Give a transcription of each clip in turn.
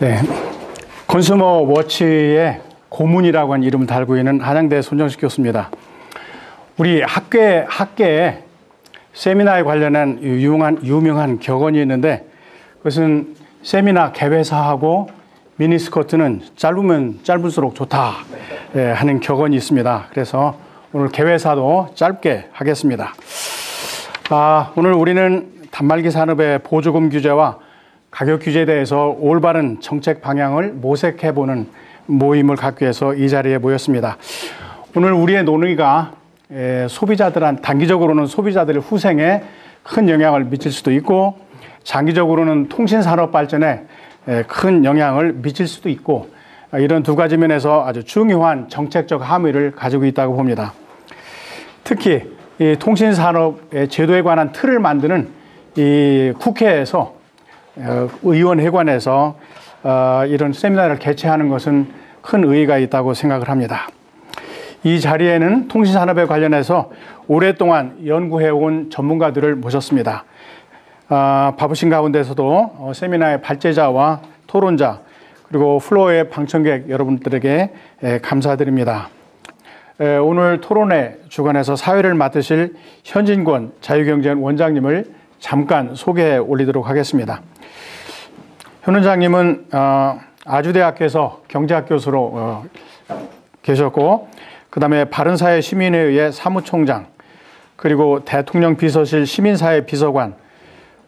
네, 컨슈머 워치의 고문이라고 하는 이름을 달고 있는 한양대 손정식 교수입니다. 우리 학계에 세미나에 관련한 유명한 격언이 있는데, 그것은 세미나 개회사하고 미니스커트는 짧으면 짧을수록 좋다 하는 격언이 있습니다. 그래서 오늘 개회사도 짧게 하겠습니다. 오늘 우리는 단말기 산업의 보조금 규제와 가격 규제에 대해서 올바른 정책 방향을 모색해보는 모임을 갖기 위해서 이 자리에 모였습니다. 오늘 우리의 논의가 단기적으로는 소비자들의 후생에 큰 영향을 미칠 수도 있고, 장기적으로는 통신산업 발전에 큰 영향을 미칠 수도 있고, 이런 두 가지 면에서 아주 중요한 정책적 함의를 가지고 있다고 봅니다. 특히 이 통신산업의 제도에 관한 틀을 만드는 이 국회에서 의원회관에서 이런 세미나를 개최하는 것은 큰 의의가 있다고 생각을 합니다. 이 자리에는 통신산업에 관련해서 오랫동안 연구해온 전문가들을 모셨습니다. 바쁘신 가운데서도 세미나의 발제자와 토론자, 그리고 플로어의 방청객 여러분들에게 감사드립니다. 오늘 토론회 주관에서 사회를 맡으실 현진권 자유경제원 원장님을 잠깐 소개해 올리도록 하겠습니다. 현 원장님은 아주대학교에서 경제학 교수로 계셨고, 그 다음에 바른사회 시민회의회 사무총장, 그리고 대통령 비서실 시민사회 비서관,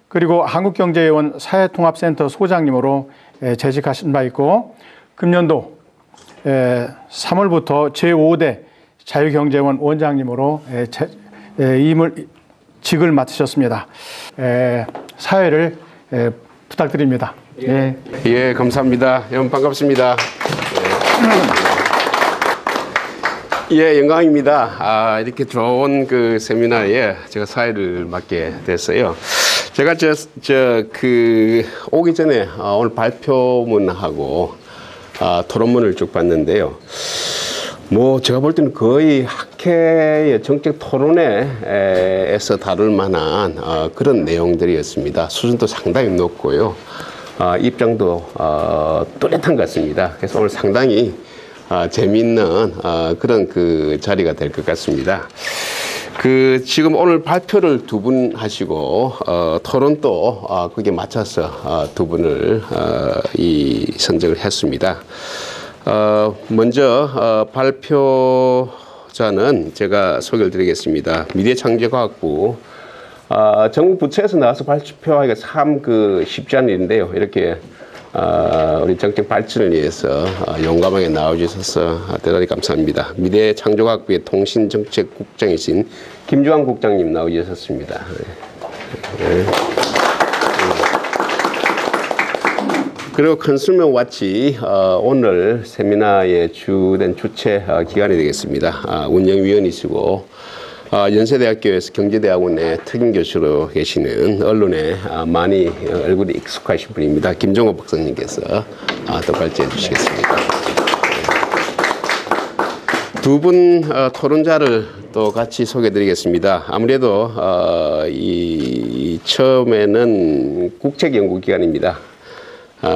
그리고 한국경제원 사회통합센터 소장님으로 재직하신 바 있고, 금년도 3월부터 제5대 자유경제원 원장님으로 직을 맡으셨습니다. 사회를 부탁드립니다. 예, 감사합니다. 여러분 반갑습니다. 예, 영광입니다. 이렇게 좋은 그 세미나에 제가 사회를 맡게 됐어요. 제가 오기 전에 오늘 발표문하고 토론문을 쭉 봤는데요. 제가 볼 때는 거의 학회의 정책 토론회에서 다룰 만한 그런 내용들이었습니다. 수준도 상당히 높고요. 입장도 뚜렷한 것 같습니다. 그래서 오늘 상당히 재미있는 그런 그 자리가 될 것 같습니다. 지금 오늘 발표를 두 분 하시고, 토론도 거기에 맞춰서 두 분을 선정을 했습니다. 먼저 발표자는 제가 소개를 드리겠습니다. 미래창조과학부 정부 부처에서 나와서 발표하기가 참 쉽지 않은 일인데요. 이렇게 우리 정책 발전을 위해서 용감하게 나와주셔서 대단히 감사합니다. 미래창조과학부의 통신정책국장이신 김주환 국장님 나와주셨습니다. 네. 그리고 컨슈머 워치 오늘 세미나의 주된 주최 기관이 되겠습니다. 운영위원이시고 연세대학교에서 경제대학원의 특임교수로 계시는 언론에 많이 얼굴이 익숙하신 분입니다. 김종호 박사님께서 또 발제해 주시겠습니다. 두 분 토론자를 또 같이 소개해 드리겠습니다. 아무래도 처음에는 국책연구기관입니다.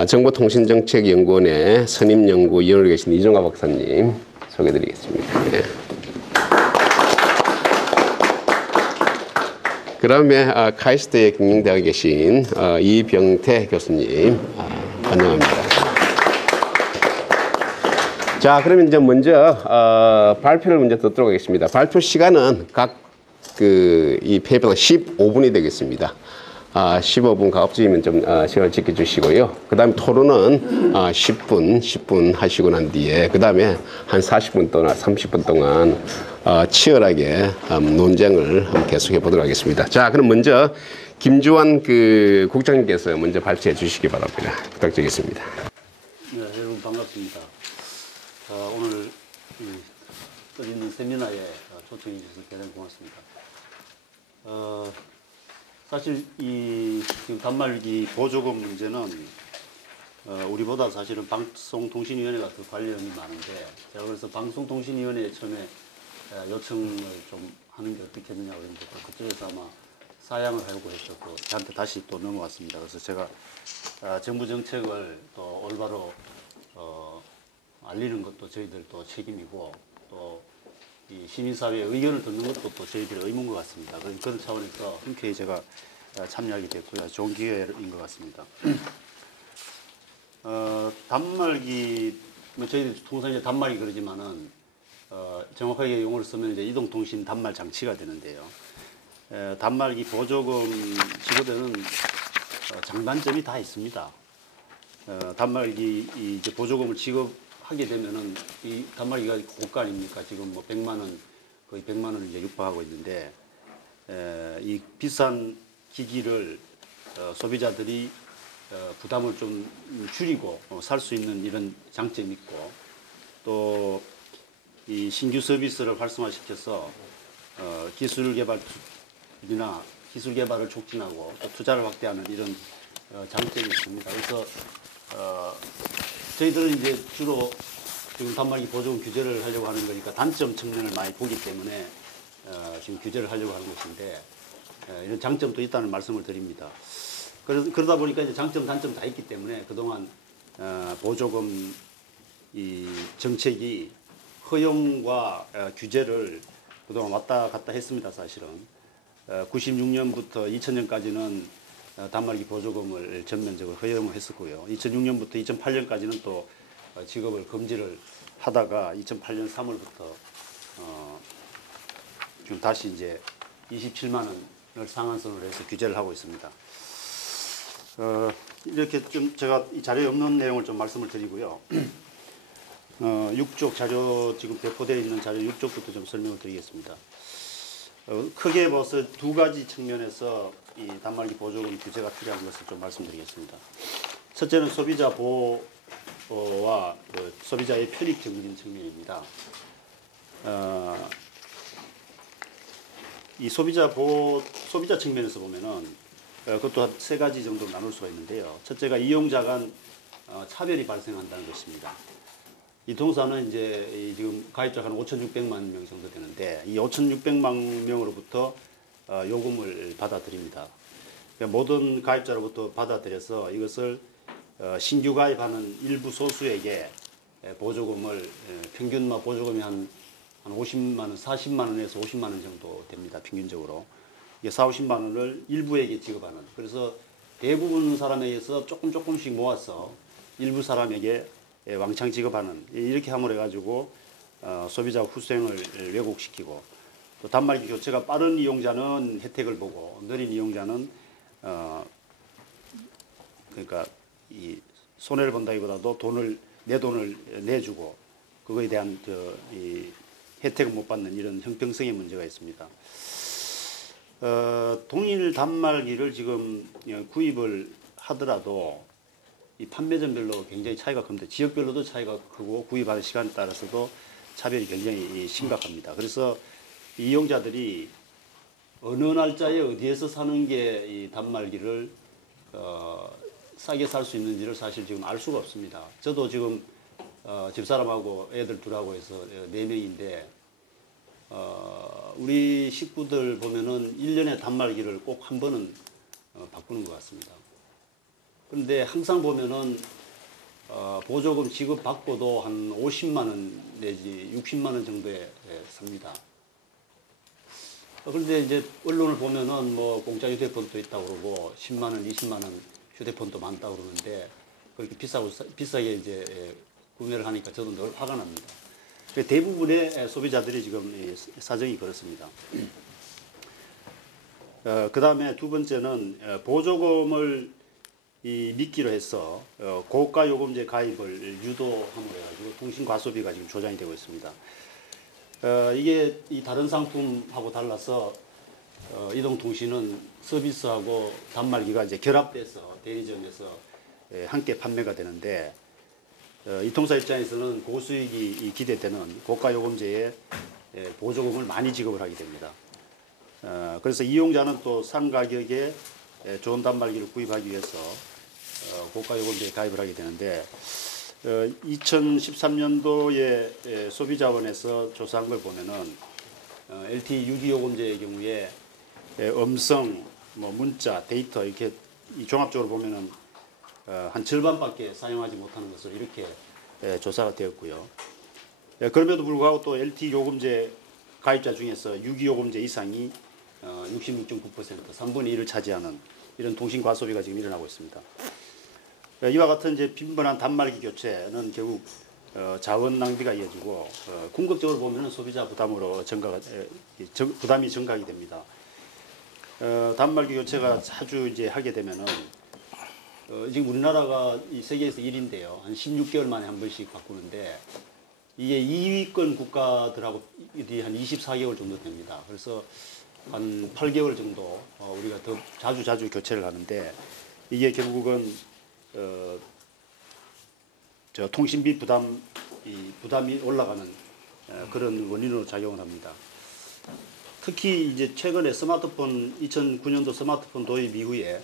정보통신정책연구원의 선임연구위원으로 계신 이종화 박사님 소개해드리겠습니다. 네. 그 다음에 카이스트의 경영대학에 계신 이병태 교수님 환영합니다. 자, 그러면 이제 먼저 발표를 먼저 듣도록 하겠습니다. 발표 시간은 각 이 페이퍼가 15분이 되겠습니다. 15분 가급적이면 좀 시간을 지켜주시고요. 그 다음에 토론은 10분 하시고 난 뒤에 그 다음에 한 40분 동안 30분 동안 치열하게 논쟁을 계속해 보도록 하겠습니다. 자, 그럼 먼저 김주환 국장님께서 먼저 발표해 주시기 바랍니다. 부탁드리겠습니다. 네, 여러분 반갑습니다. 오늘 뜻있는 세미나에 초청해 주셔서 대단히 고맙습니다. 사실 지금 단말기 보조금 문제는 우리보다 사실은 방송통신위원회가 더 관련이 많은데, 제가 그래서 방송통신위원회에 처음에 요청을 좀 하는 게 어떻겠느냐 그랬는데, 그쪽에서 아마 사양을 하려고 해서 또 저한테 다시 또 넘어왔습니다. 그래서 제가 정부 정책을 또 올바로 알리는 것도 저희들 또 책임이고 또 이 시민사회의 의견을 듣는 것도 또 저희들의 의무인 것 같습니다. 그런 차원에서 흔쾌히 제가 참여하게 됐고요. 좋은 기회인 것 같습니다. 단말기, 뭐 저희들 통상 이제 단말기 그러지만은 정확하게 용어를 쓰면 이제 이동통신 단말 장치가 되는데요. 단말기 보조금 지급에는 장단점이 다 있습니다. 단말기 이제 보조금을 지급하게 되면은 이 단말기가 고가 아닙니까? 지금 뭐 100만 원, 거의 100만 원을 이제 육박하고 있는데 이 비싼 기기를 소비자들이 부담을 좀 줄이고 살 수 있는 이런 장점이 있고 또 이 신규 서비스를 활성화시켜서 기술 개발이나 기술 개발을 촉진하고 또 투자를 확대하는 이런 장점이 있습니다. 그래서 저희들은 이제 주로 지금 단말기 보조금 규제를 하려고 하는 거니까 단점 측면을 많이 보기 때문에 지금 규제를 하려고 하는 것인데 이런 장점도 있다는 말씀을 드립니다. 그러다 보니까 이제 장점, 단점 다 있기 때문에 그동안 보조금 이 정책이 허용과 규제를 그동안 왔다 갔다 했습니다. 사실은 96년부터 2000년까지는 단말기 보조금을 전면적으로 허용을 했었고요. 2006년부터 2008년까지는 또 지급을 금지를 하다가 2008년 3월부터 지금 다시 이제 27만 원을 상한선으로 해서 규제를 하고 있습니다. 이렇게 좀 제가 이 자료에 없는 내용을 좀 말씀을 드리고요. 6쪽 자료 지금 배포되어 있는 자료 6쪽부터 좀 설명을 드리겠습니다. 크게 봐서 두 가지 측면에서 이 단말기 보조금 규제가 필요한 것을 좀 말씀드리겠습니다. 첫째는 소비자 보호와 소비자의 편익 정신 측면입니다. 이 소비자 측면에서 보면은 그것도 한 세 가지 정도로 나눌 수가 있는데요. 첫째가 이용자 간 차별이 발생한다는 것입니다. 이 동사는 이제 지금 가입자가 한 5,600만 명 정도 되는데 이 5,600만 명으로부터 요금을 받아들입니다. 그러니까 모든 가입자로부터 받아들여서 이것을 신규 가입하는 일부 소수에게 보조금을 평균 보조금이 한 50만 원, 40만 원에서 50만 원 정도 됩니다. 평균적으로. 이게 4, 50만 원을 일부에게 지급하는. 그래서 대부분 사람에게서 조금씩 모아서 일부 사람에게 왕창 지급하는 이렇게 함으로 해가지고 소비자 후생을 왜곡시키고 또 단말기 교체가 빠른 이용자는 혜택을 보고 느린 이용자는 그러니까 이 손해를 본다기보다도 내 돈을 내주고 그거에 대한 이 혜택을 못 받는 이런 형평성의 문제가 있습니다. 동일 단말기를 지금 구입을 하더라도 이 판매점별로 굉장히 차이가 큽니다. 지역별로도 차이가 크고 구입하는 시간에 따라서도 차별이 굉장히 심각합니다. 그래서 이용자들이 어느 날짜에 어디에서 사는 게 이 단말기를 싸게 살 수 있는지를 사실 지금 알 수가 없습니다. 저도 지금 집사람하고 애들 둘하고 해서 4명인데 우리 식구들 보면은 1년에 단말기를 꼭 한 번은 바꾸는 것 같습니다. 그런데 항상 보면은 보조금 지급받고도 한 50만 원 내지 60만 원 정도에 삽니다. 그런데 이제 언론을 보면은 뭐 공짜 휴대폰도 있다고 그러고 10만 원, 20만 원 휴대폰도 많다고 그러는데 그렇게 비싸게 이제 구매를 하니까 저도 늘 화가 납니다. 대부분의 소비자들이 지금 사정이 그렇습니다. 그 다음에 두 번째는 보조금을 미끼로 해서 고가 요금제 가입을 유도함으로 해가지고 통신 과소비가 지금 조장이 되고 있습니다. 이게 이 다른 상품하고 달라서 이동통신은 서비스하고 단말기가 이제 결합돼서 대리점에서 함께 판매가 되는데 이 통사 입장에서는 고수익이 기대되는 고가 요금제에 보조금을 많이 지급을 하게 됩니다. 그래서 이용자는 또 싼 가격에 좋은 단말기를 구입하기 위해서 고가 요금제에 가입을 하게 되는데 2013년도에 소비자원에서 조사한 걸 보면은 LTE 유기 요금제의 경우에 음성, 뭐 문자, 데이터 이렇게 이 종합적으로 보면은 한 절반밖에 사용하지 못하는 것으로 이렇게 조사가 되었고요. 그럼에도 불구하고 또 LTE 요금제 가입자 중에서 유기요금제 이상이 66.9%, 3분의 1을 차지하는 이런 통신 과소비가 지금 일어나고 있습니다. 이와 같은 이제 빈번한 단말기 교체는 결국 자원 낭비가 이어지고 궁극적으로 보면 소비자 부담으로 부담이 증가하게 됩니다. 단말기 교체가 자주 이제 하게 되면은 지금 우리나라가 이 세계에서 1위인데요. 한 16개월 만에 한 번씩 바꾸는데 이게 2위권 국가들하고 한 24개월 정도 됩니다. 그래서 한 8개월 정도 우리가 더 자주 교체를 하는데 이게 결국은 저 통신비 부담이 올라가는 그런 원인으로 작용을 합니다. 특히 이제 최근에 스마트폰 2009년도 스마트폰 도입 이후에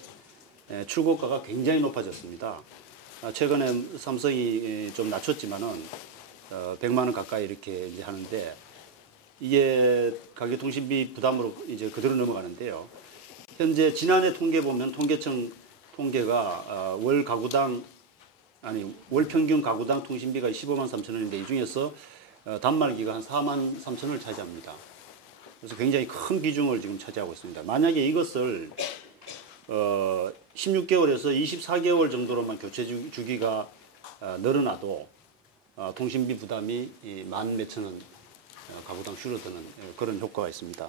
출고가가 굉장히 높아졌습니다. 최근에 삼성이 좀 낮췄지만은 100만 원 가까이 이렇게 이제 하는데 이게 가계통신비 부담으로 이제 그대로 넘어가는데요. 현재 지난해 통계 보면 통계청 통계가 월 평균 가구당 통신비가 15만 3천 원인데 이 중에서 단말기가 한 4만 3천 원을 차지합니다. 그래서 굉장히 큰 비중을 지금 차지하고 있습니다. 만약에 이것을 16개월에서 24개월 정도로만 교체 주기가 늘어나도 통신비 부담이 만 몇천 원 가구당 줄어드는 그런 효과가 있습니다.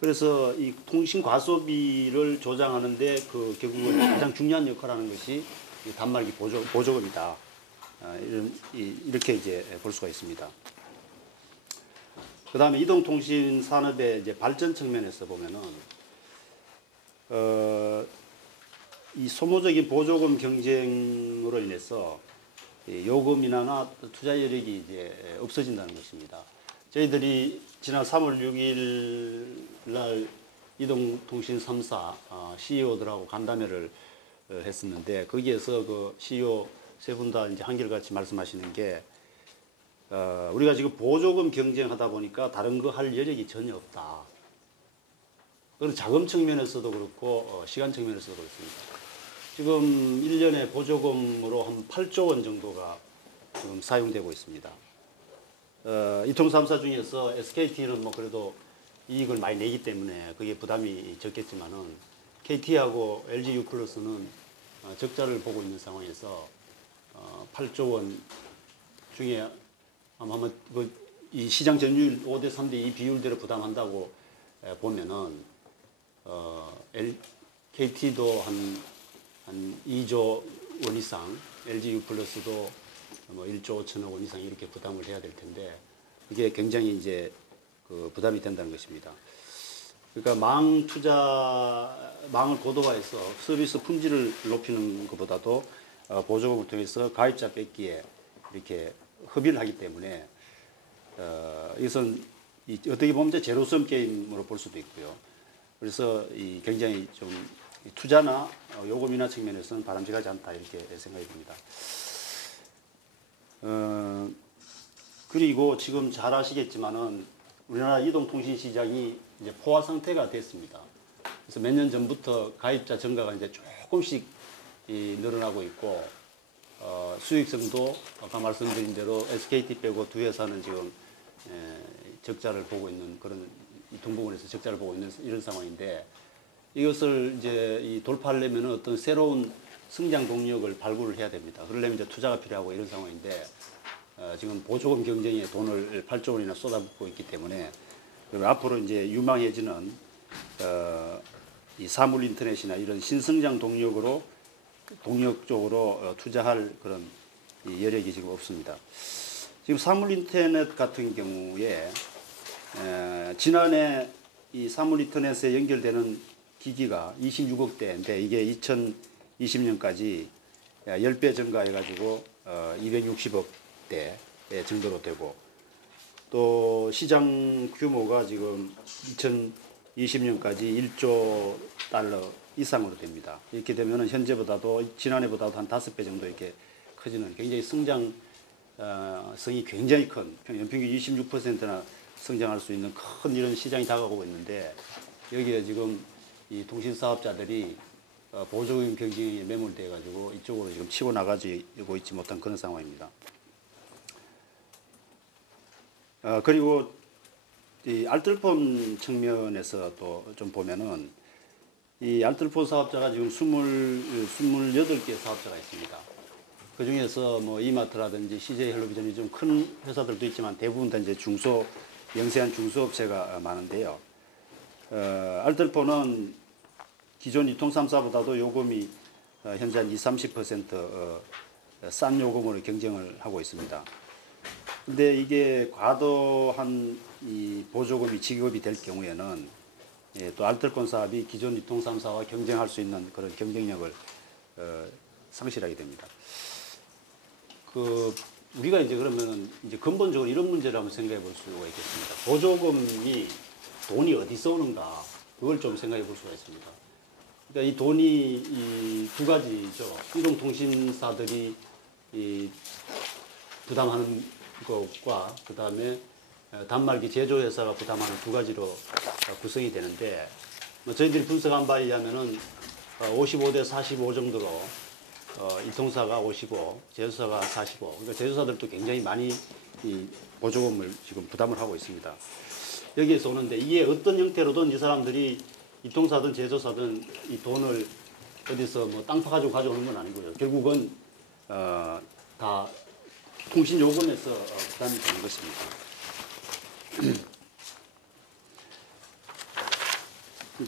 그래서 이 통신 과소비를 조장하는데 결국은 가장 중요한 역할을 하는 것이 단말기 보조금이다. 이렇게 이제 볼 수가 있습니다. 그 다음에 이동통신 산업의 이제 발전 측면에서 보면은, 이 소모적인 보조금 경쟁으로 인해서 요금 인하나 투자 여력이 이제 없어진다는 것입니다. 저희들이 지난 3월 6일 날 이동통신 3사 CEO들하고 간담회를 했었는데 거기에서 그 CEO 세 분 다 이제 한결같이 말씀하시는 게 우리가 지금 보조금 경쟁하다 보니까 다른 거 할 여력이 전혀 없다. 그건 자금 측면에서도 그렇고 시간 측면에서도 그렇습니다. 지금 1년에 보조금으로 한 8조 원 정도가 지금 사용되고 있습니다. 이통 3사 중에서 SKT는 뭐 그래도 이익을 많이 내기 때문에 그게 부담이 적겠지만은 KT하고 LG유플러스는 적자를 보고 있는 상황에서 8조 원 중에 아마 이 시장 점유율 5대 3대 2 비율대로 부담한다고 보면은 KT도 한 2조 원 이상, LG유플러스도 뭐 1조 5천억 원 이상 이렇게 부담을 해야 될 텐데 이게 굉장히 이제 부담이 된다는 것입니다. 그러니까 망을 고도화해서 서비스 품질을 높이는 것보다도 보조금을 통해서 가입자 뺏기에 이렇게 협의를 하기 때문에 이것은 어떻게 보면 제로섬 게임으로 볼 수도 있고요. 그래서 굉장히 좀 투자나 요금 인하 측면에서는 바람직하지 않다 이렇게 생각이 듭니다. 그리고 지금 잘 아시겠지만은 우리나라 이동통신 시장이 이제 포화 상태가 됐습니다. 그래서 몇 년 전부터 가입자 증가가 이제 조금씩 늘어나고 있고, 수익성도 아까 말씀드린 대로 SKT 빼고 두 회사는 지금 적자를 보고 있는 그런 동부권에서 적자를 보고 있는 이런 상황인데 이것을 이제 돌파하려면 어떤 새로운 성장 동력을 발굴을 해야 됩니다. 그러려면 이제 투자가 필요하고 이런 상황인데 지금 보조금 경쟁에 돈을 8조 원이나 쏟아붓고 있기 때문에 그리고 앞으로 이제 유망해지는 이 사물 인터넷이나 이런 신성장 동력 쪽으로 투자할 그런 여력이 지금 없습니다. 지금 사물 인터넷 같은 경우에 지난해 이 사물 인터넷에 연결되는 기기가 26억 대인데 이게 2020년까지 10배 증가해가지고 260억 대 정도로 되고 또 시장 규모가 지금 2020년까지 1조 달러 이상으로 됩니다. 이렇게 되면 현재보다도 지난해보다도 한 5배 정도 이렇게 커지는 굉장히 성장성이 굉장히 큰 연평균 26%나 성장할 수 있는 큰 이런 시장이 다가오고 있는데 여기에 지금 이 통신 사업자들이 보조금 경쟁에 매몰돼 가지고 이쪽으로 지금 치고 나가지고 있지 못한 그런 상황입니다. 그리고 이 알뜰폰 측면에서 또 좀 보면은 이 알뜰폰 사업자가 지금 28개 사업자가 있습니다. 그 중에서 뭐 이마트라든지 CJ 헬로비전이 좀 큰 회사들도 있지만 대부분 다 이제 영세한 중소업체가 많은데요. 알뜰폰은 기존 유통 3사보다도 요금이 현재 한 20-30% 싼 요금으로 경쟁을 하고 있습니다. 근데 이게 과도한 이 보조금이 지급이 될 경우에는 또 알뜰폰 사업이 기존 유통 3사와 경쟁할 수 있는 그런 경쟁력을 상실하게 됩니다. 우리가 이제 그러면은 이제 근본적으로 이런 문제를 한번 생각해 볼 수가 있겠습니다. 보조금이 돈이 어디서 오는가 그걸 좀 생각해 볼 수가 있습니다. 그러니까 이 돈이 이 두 가지죠. 이동통신사들이 부담하는 것과 그 다음에 단말기 제조회사가 부담하는 두 가지로 구성이 되는데 저희들이 분석한 바에 의하면은 55대 45 정도로 이통사가 55, 제조사가 45. 그러니까 제조사들도 굉장히 많이 이 보조금을 지금 부담을 하고 있습니다. 여기에서 오는데 이게 어떤 형태로든 이 사람들이 이통사든 제조사든 이 돈을 어디서 뭐 땅 파가지고 가져오는 건 아니고요. 결국은 다 통신 요금에서 부담이 되는 것입니다.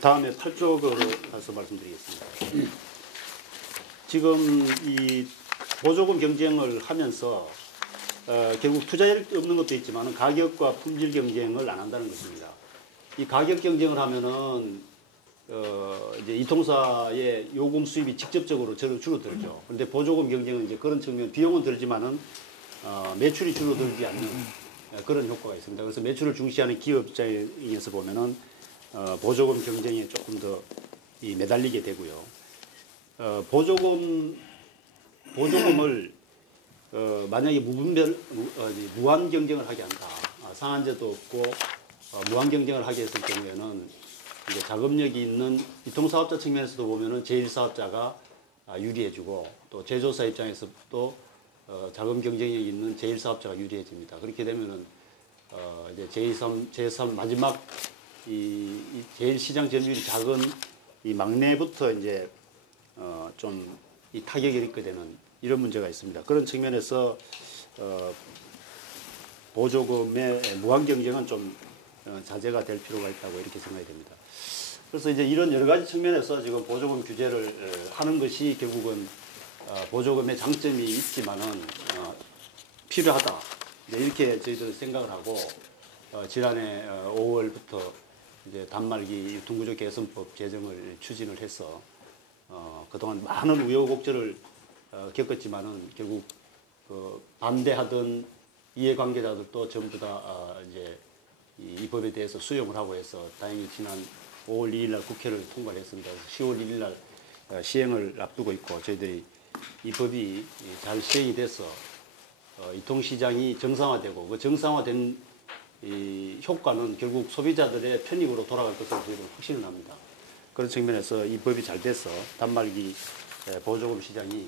다음에 8쪽으로 가서 말씀드리겠습니다. 지금 이 보조금 경쟁을 하면서 결국 투자율이 없는 것도 있지만 가격과 품질 경쟁을 안 한다는 것입니다. 이 가격 경쟁을 하면은 이제 이통사의 요금 수입이 직접적으로 줄어들죠. 그런데 보조금 경쟁은 이제 그런 측면 비용은 들지만은 매출이 줄어들지 않는 그런 효과가 있습니다. 그래서 매출을 중시하는 기업 입장에서 보면은 보조금 경쟁에 조금 더 매달리게 되고요. 보조금을 만약에 무한 경쟁을 하게 한다. 상한제도 없고 무한 경쟁을 하게 했을 경우에는 이제 자금력이 있는 유통사업자 측면에서도 보면은 제1사업자가 유리해지고 또 제조사 입장에서 또 자금 경쟁력이 있는 제1사업자가 유리해집니다. 그렇게 되면은 이제 제3 마지막 이 제일 시장 점유율이 작은 이 막내부터 이제 좀 이 타격을 입게 되는 이런 문제가 있습니다. 그런 측면에서 보조금의 무한 경쟁은 좀 자제가 될 필요가 있다고 이렇게 생각이 됩니다. 그래서 이제 이런 여러 가지 측면에서 지금 보조금 규제를 하는 것이 결국은 보조금의 장점이 있지만은 필요하다. 이렇게 저희들 생각을 하고 지난해 5월부터 이제 단말기 유통구조 개선법 제정을 추진을 해서 그동안 많은 우여곡절을 겪었지만은 결국 반대하던 이해관계자들도 전부 다 이제 이 법에 대해서 수용을 하고 해서 다행히 지난 5월 2일 날 국회를 통과를 했습니다. 그래서 10월 1일 날 시행을 앞두고 있고 저희들이 이 법이 잘 시행이 돼서 유통시장이 정상화되고 그 정상화된 이 효과는 결국 소비자들의 편익으로 돌아갈 것으로 저희는 확신을 합니다. 그런 측면에서 이 법이 잘 돼서 단말기 보조금 시장이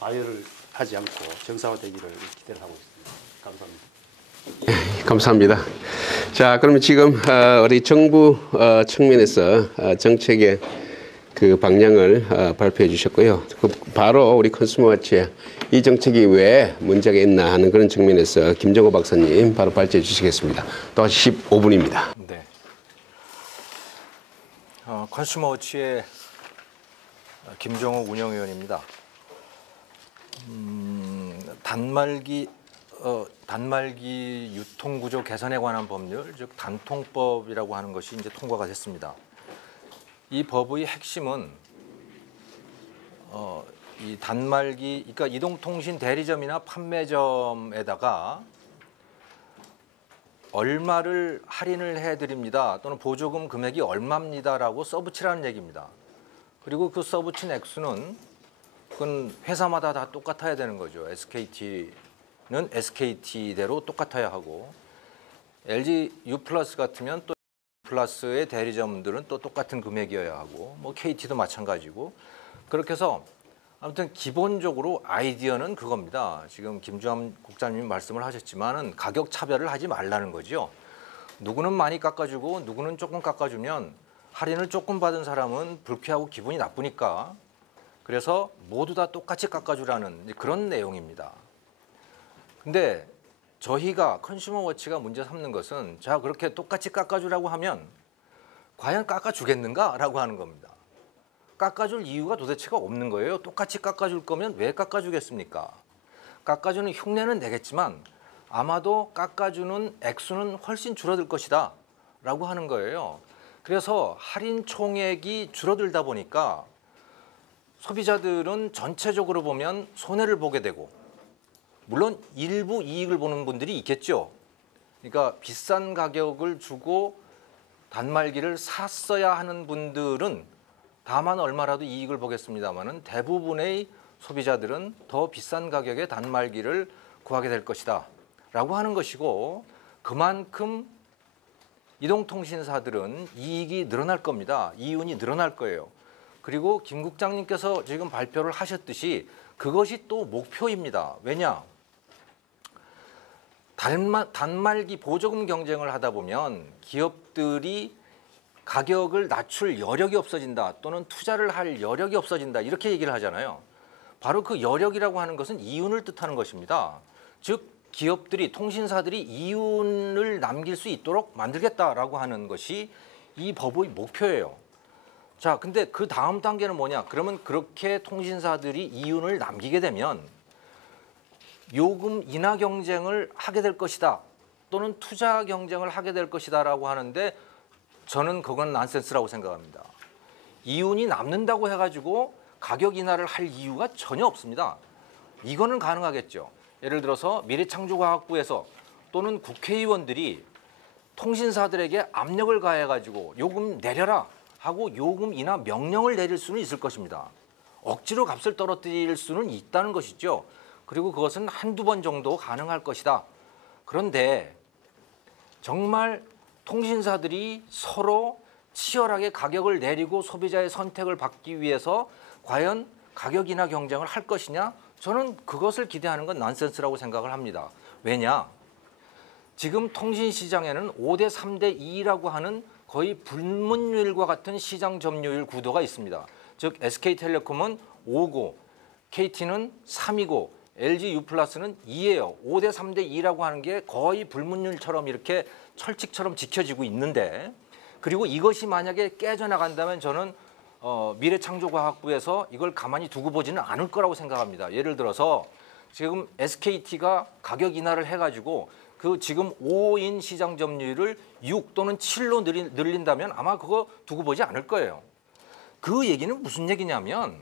과열을 하지 않고 정상화되기를 기대를 하고 있습니다. 감사합니다. 감사합니다. 자, 그러면 지금 우리 정부 측면에서 정책의 그 방향을 발표해 주셨고요. 바로 우리 컨슈머워치에 이 정책이 왜 문제가 있나 하는 그런 측면에서 김정호 박사님 바로 발제해 주시겠습니다. 또 15분입니다. 네. 컨슈머워치의 김정호 운영위원입니다. 단말기 유통구조 개선에 관한 법률, 즉 단통법이라고 하는 것이 이제 통과가 됐습니다. 이 법의 핵심은 이 단말기, 그러니까 이동통신 대리점이나 판매점에다가 얼마를 할인을 해드립니다 또는 보조금 금액이 얼마입니다라고 써붙이라는 얘기입니다. 그리고 그 써붙인 액수는 그건 회사마다 다 똑같아야 되는 거죠. SKT는 SKT대로 똑같아야 하고 LG U+ 같으면 또 플러스의 대리점들은 또 똑같은 금액이어야 하고 뭐 KT도 마찬가지고 그렇게 해서 아무튼 기본적으로 아이디어는 그겁니다. 지금 김주환 국장님이 말씀을 하셨지만은 가격 차별을 하지 말라는 거죠. 누구는 많이 깎아주고 누구는 조금 깎아주면 할인을 조금 받은 사람은 불쾌하고 기분이 나쁘니까 그래서 모두 다 똑같이 깎아주라는 그런 내용입니다. 근데 저희가 컨슈머워치가 문제 삼는 것은 자 그렇게 똑같이 깎아주라고 하면 과연 깎아주겠는가라고 하는 겁니다. 깎아줄 이유가 도대체가 없는 거예요. 똑같이 깎아줄 거면 왜 깎아주겠습니까? 깎아주는 흉내는 내겠지만 아마도 깎아주는 액수는 훨씬 줄어들 것이다 라고 하는 거예요. 그래서 할인 총액이 줄어들다 보니까 소비자들은 전체적으로 보면 손해를 보게 되고 물론 일부 이익을 보는 분들이 있겠죠. 그러니까 비싼 가격을 주고 단말기를 샀어야 하는 분들은 다만 얼마라도 이익을 보겠습니다마는 대부분의 소비자들은 더 비싼 가격의 단말기를 구하게 될 것이다 라고 하는 것이고 그만큼 이동통신사들은 이익이 늘어날 겁니다. 이윤이 늘어날 거예요. 그리고 김 국장님께서 지금 발표를 하셨듯이 그것이 또 목표입니다. 왜냐? 단말기 보조금 경쟁을 하다 보면 기업들이 가격을 낮출 여력이 없어진다 또는 투자를 할 여력이 없어진다 이렇게 얘기를 하잖아요. 바로 그 여력이라고 하는 것은 이윤을 뜻하는 것입니다. 즉 기업들이 통신사들이 이윤을 남길 수 있도록 만들겠다라고 하는 것이 이 법의 목표예요. 자, 근데 그 다음 단계는 뭐냐? 그러면 그렇게 통신사들이 이윤을 남기게 되면 요금 인하 경쟁을 하게 될 것이다 또는 투자 경쟁을 하게 될 것이다라고 하는데 저는 그건 난센스라고 생각합니다. 이윤이 남는다고 해가지고 가격 인하를 할 이유가 전혀 없습니다. 이거는 가능하겠죠. 예를 들어서 미래창조과학부에서 또는 국회의원들이 통신사들에게 압력을 가해가지고 요금 내려라 하고 요금 인하 명령을 내릴 수는 있을 것입니다. 억지로 값을 떨어뜨릴 수는 있다는 것이죠. 그리고 그것은 한두 번 정도 가능할 것이다. 그런데 정말 통신사들이 서로 치열하게 가격을 내리고 소비자의 선택을 받기 위해서 과연 가격 인하 경쟁을 할 것이냐? 저는 그것을 기대하는 건 난센스라고 생각을 합니다. 왜냐? 지금 통신시장에는 5대 3대 2라고 하는 거의 불문율과 같은 시장 점유율 구도가 있습니다. 즉 SK텔레콤은 5고 KT는 3이고 LG U+는 2예요. 5대 3대 2라고 하는 게 거의 불문율처럼 이렇게 철칙처럼 지켜지고 있는데 그리고 이것이 만약에 깨져나간다면 저는 미래창조과학부에서 이걸 가만히 두고 보지는 않을 거라고 생각합니다. 예를 들어서 지금 SKT가 가격 인하를 해가지고 그 지금 5인 시장 점유율을 6 또는 7로 늘린다면 아마 그거 두고 보지 않을 거예요. 그 얘기는 무슨 얘기냐면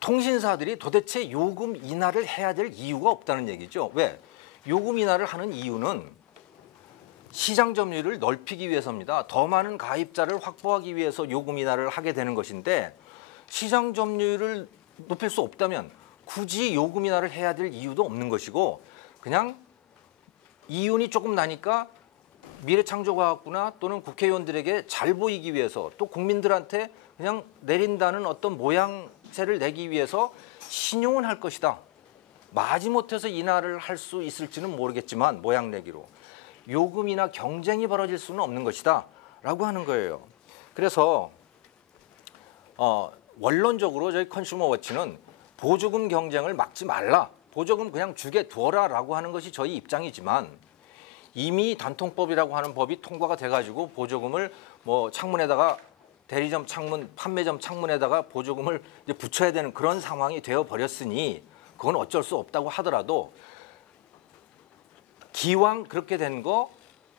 통신사들이 도대체 요금 인하를 해야 될 이유가 없다는 얘기죠. 왜? 요금 인하를 하는 이유는 시장 점유율을 넓히기 위해서입니다. 더 많은 가입자를 확보하기 위해서 요금 인하를 하게 되는 것인데 시장 점유율을 높일 수 없다면 굳이 요금 인하를 해야 될 이유도 없는 것이고 그냥 이윤이 조금 나니까 미래창조과학부나 또는 국회의원들에게 잘 보이기 위해서 또 국민들한테 그냥 내린다는 어떤 모양새를 내기 위해서 신용은 할 것이다. 마지못해서 인하를 할 수 있을지는 모르겠지만 모양 내기로 요금이나 경쟁이 벌어질 수는 없는 것이다 라고 하는 거예요. 그래서 원론적으로 저희 컨슈머워치는 보조금 경쟁을 막지 말라. 보조금 그냥 주게 두어라 라고 하는 것이 저희 입장이지만 이미 단통법이라고 하는 법이 통과가 돼가지고 보조금을 뭐 창문에다가 대리점 창문, 판매점 창문에다가 보조금을 이제 붙여야 되는 그런 상황이 되어 버렸으니 그건 어쩔 수 없다고 하더라도 기왕 그렇게 된 거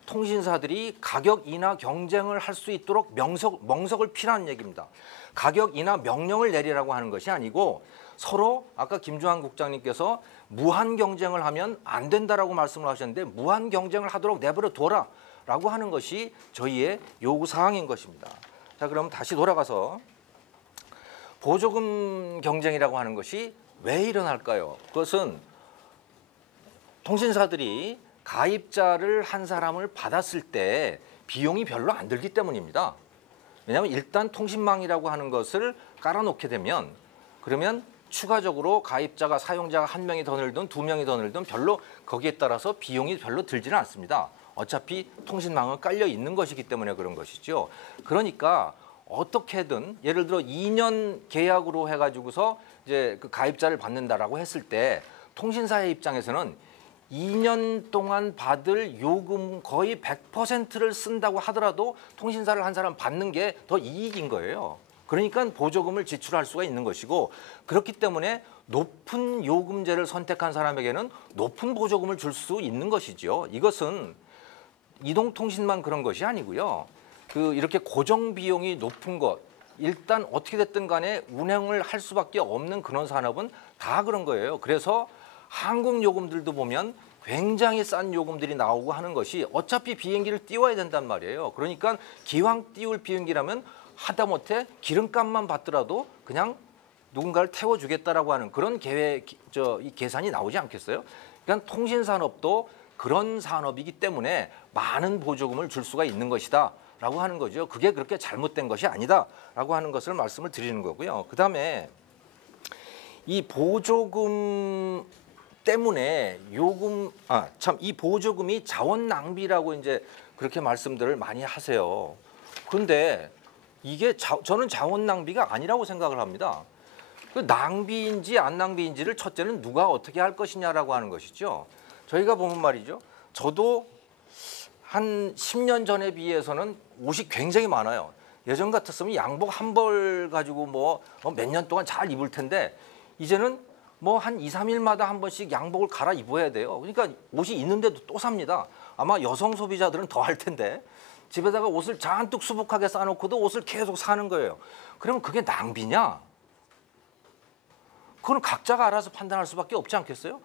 통신사들이 가격 인하 경쟁을 할 수 있도록 멍석을 피라는 얘기입니다. 가격 인하 명령을 내리라고 하는 것이 아니고 서로 아까 김주환 국장님께서 무한 경쟁을 하면 안 된다라고 말씀을 하셨는데 무한 경쟁을 하도록 내버려 둬라 라고 하는 것이 저희의 요구사항인 것입니다. 자, 그럼 다시 돌아가서 보조금 경쟁이라고 하는 것이 왜 일어날까요? 그것은 통신사들이 가입자를 한 사람을 받았을 때 비용이 별로 안 들기 때문입니다. 왜냐하면 일단 통신망이라고 하는 것을 깔아놓게 되면 그러면 추가적으로 가입자가 사용자가 1명이 더 늘든 2명이 더 늘든 별로 거기에 따라서 비용이 별로 들지는 않습니다. 어차피 통신망은 깔려 있는 것이기 때문에 그런 것이죠. 그러니까 어떻게든 예를 들어 2년 계약으로 해가지고서 이제 그 가입자를 받는다라고 했을 때 통신사의 입장에서는 2년 동안 받을 요금 거의 100%를 쓴다고 하더라도 통신사를 한 사람 받는 게 더 이익인 거예요. 그러니까 보조금을 지출할 수가 있는 것이고 그렇기 때문에 높은 요금제를 선택한 사람에게는 높은 보조금을 줄 수 있는 것이죠. 이것은 이동통신만 그런 것이 아니고요. 이렇게 고정 비용이 높은 것 일단 어떻게 됐든 간에 운행을 할 수밖에 없는 그런 산업은 다 그런 거예요. 그래서 항공 요금들도 보면 굉장히 싼 요금들이 나오고 하는 것이 어차피 비행기를 띄워야 된단 말이에요. 그러니까 기왕 띄울 비행기라면 하다못해 기름값만 받더라도 그냥 누군가를 태워주겠다라고 하는 그런 이 계산이 나오지 않겠어요? 그러니까 통신산업도 그런 산업이기 때문에 많은 보조금을 줄 수가 있는 것이다 라고 하는 거죠. 그게 그렇게 잘못된 것이 아니다 라고 하는 것을 말씀을 드리는 거고요. 그다음에 이 보조금 때문에 이 보조금이 자원 낭비라고 이제 그렇게 말씀들을 많이 하세요. 그런데 이게 저는 자원 낭비가 아니라고 생각을 합니다. 그 낭비인지 안 낭비인지를 첫째는 누가 어떻게 할 것이냐라고 하는 것이죠. 저희가 보면 말이죠. 저도 한 10년 전에 비해서는 옷이 굉장히 많아요. 예전 같았으면 양복 한 벌 가지고 몇 년 동안 잘 입을 텐데 이제는 한 2, 3일마다 한 번씩 양복을 갈아 입어야 돼요. 그러니까 옷이 있는데도 또 삽니다. 아마 여성 소비자들은 더 할 텐데 집에다가 옷을 잔뜩 수북하게 싸놓고도 옷을 계속 사는 거예요. 그러면 그게 낭비냐? 그건 각자가 알아서 판단할 수밖에 없지 않겠어요?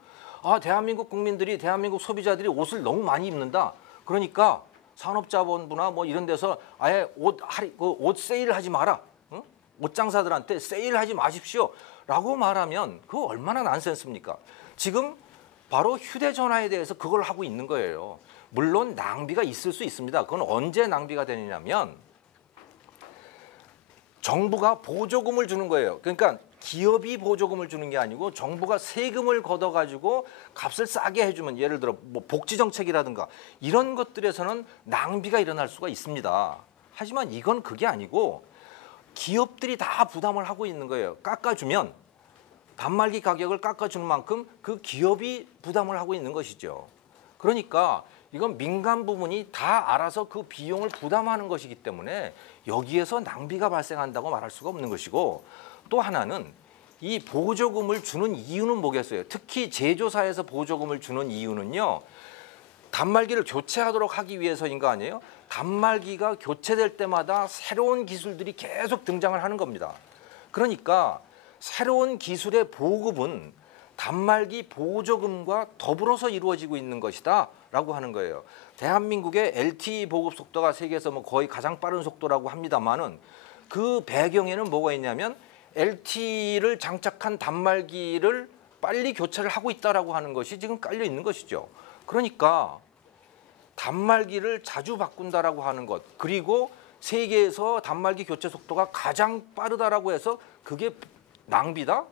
대한민국 국민들이 대한민국 소비자들이 옷을 너무 많이 입는다. 그러니까 산업자본부나 이런 데서 아예 옷 세일을 하지 마라. 응? 옷 장사들한테 세일하지 마십시오. 라고 말하면 그거 얼마나 난센스입니까? 지금 바로 휴대전화에 대해서 그걸 하고 있는 거예요. 물론 낭비가 있을 수 있습니다. 그건 언제 낭비가 되느냐면 정부가 보조금을 주는 거예요. 그러니까 기업이 보조금을 주는 게 아니고 정부가 세금을 걷어가지고 값을 싸게 해주면 예를 들어 복지정책이라든가 이런 것들에서는 낭비가 일어날 수가 있습니다. 하지만 이건 그게 아니고 기업들이 다 부담을 하고 있는 거예요. 깎아주면 단말기 가격을 깎아주는 만큼 그 기업이 부담을 하고 있는 것이죠. 그러니까 이건 민간 부문이 다 알아서 그 비용을 부담하는 것이기 때문에 여기에서 낭비가 발생한다고 말할 수가 없는 것이고 또 하나는 이 보조금을 주는 이유는 뭐겠어요? 특히 제조사에서 보조금을 주는 이유는요. 단말기를 교체하도록 하기 위해서인 거 아니에요? 단말기가 교체될 때마다 새로운 기술들이 계속 등장을 하는 겁니다. 그러니까 새로운 기술의 보급은 단말기 보조금과 더불어서 이루어지고 있는 것이다 라고 하는 거예요. 대한민국의 LTE 보급 속도가 세계에서 거의 가장 빠른 속도라고 합니다만은 그 배경에는 뭐가 있냐면 LTE를 장착한 단말기를 빨리 교체를 하고 있다라고 하는 것이 지금 깔려 있는 것이죠. 그러니까 단말기를 자주 바꾼다라고 하는 것 그리고 세계에서 단말기 교체 속도가 가장 빠르다라고 해서 그게 낭비다?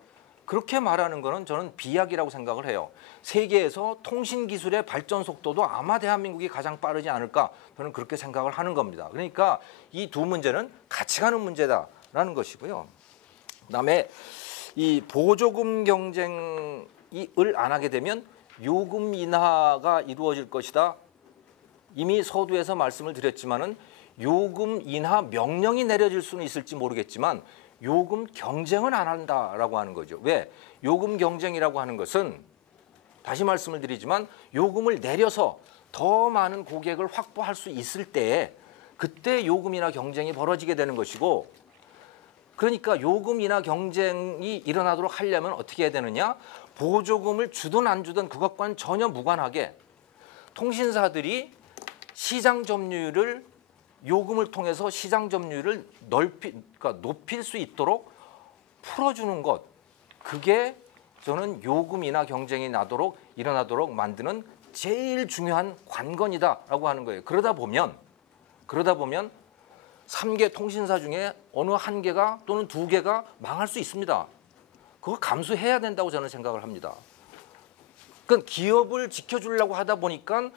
그렇게 말하는 거는 저는 비약이라고 생각을 해요. 세계에서 통신 기술의 발전 속도도 아마 대한민국이 가장 빠르지 않을까 저는 그렇게 생각을 하는 겁니다. 그러니까 이 두 문제는 같이 가는 문제다라는 것이고요. 그다음에 이 보조금 경쟁을 안 하게 되면 요금 인하가 이루어질 것이다. 이미 서두에서 말씀을 드렸지만은 요금 인하 명령이 내려질 수는 있을지 모르겠지만 요금 경쟁은 안 한다라고 하는 거죠. 왜? 요금 경쟁이라고 하는 것은 다시 말씀을 드리지만 요금을 내려서 더 많은 고객을 확보할 수 있을 때에 그때 요금이나 경쟁이 벌어지게 되는 것이고 그러니까 요금이나 경쟁이 일어나도록 하려면 어떻게 해야 되느냐? 보조금을 주든 안 주든 그것과는 전혀 무관하게 통신사들이 시장 점유율을 요금을 통해서 시장 점유율을 높일 수 있도록 풀어주는 것 그게 저는 요금이나 경쟁이 일어나도록 만드는 제일 중요한 관건이다라고 하는 거예요. 그러다 보면 3개 통신사 중에 어느 한 개가 또는 2개가 망할 수 있습니다. 그거 감수해야 된다고 저는 생각을 합니다. 그러니까 기업을 지켜주려고 하다 보니까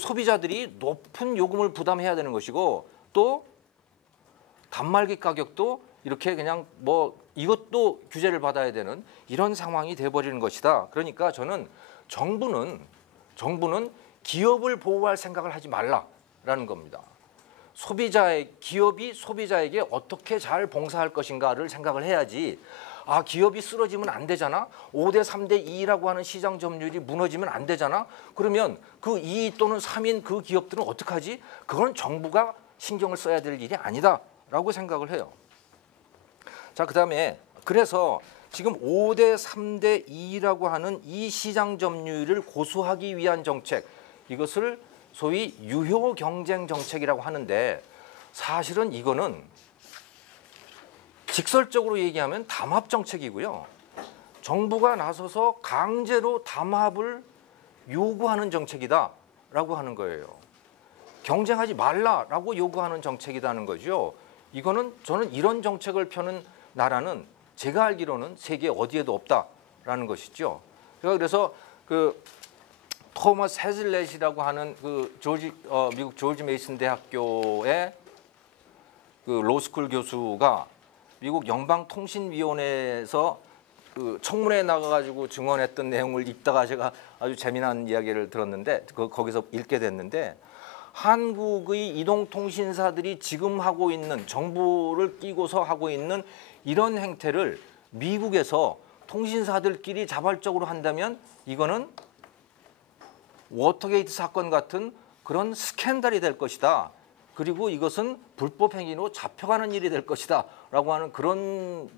소비자들이 높은 요금을 부담해야 되는 것이고 또 단말기 가격도 이렇게 그냥 뭐 이것도 규제를 받아야 되는 이런 상황이 돼버리는 것이다. 그러니까 저는 정부는 기업을 보호할 생각을 하지 말라라는 겁니다. 기업이 소비자에게 어떻게 잘 봉사할 것인가를 생각을 해야지. 아, 기업이 쓰러지면 안 되잖아. 5대 3대 2라고 하는 시장 점유율이 무너지면 안 되잖아. 그러면 그 2 또는 3인 그 기업들은 어떡하지? 그건 정부가 신경을 써야 될 일이 아니다라고 생각을 해요. 자, 그다음에 그래서 지금 5대 3대 2라고 하는 이 시장 점유율을 고수하기 위한 정책, 이것을 소위 유효 경쟁 정책이라고 하는데 사실은 이거는 직설적으로 얘기하면 담합 정책이고요. 정부가 나서서 강제로 담합을 요구하는 정책이다라고 하는 거예요. 경쟁하지 말라라고 요구하는 정책이라는 거죠. 이거는 저는 이런 정책을 펴는 나라는 제가 알기로는 세계 어디에도 없다라는 것이죠. 그래서 그 토머스 헤즐렛이라고 하는 그 미국 조지 메이슨 대학교의 그 로스쿨 교수가 미국 연방통신위원회에서 그 청문회에 나가가지고 증언했던 내용을 읽다가 제가 아주 재미난 이야기를 들었는데 거기서 읽게 됐는데 한국의 이동통신사들이 지금 하고 있는 정부를 끼고서 하고 있는 이런 행태를 미국에서 통신사들끼리 자발적으로 한다면 이거는 워터게이트 사건 같은 그런 스캔들이 될 것이다. 그리고 이것은 불법 행위로 잡혀가는 일이 될 것이다 라고 하는 그런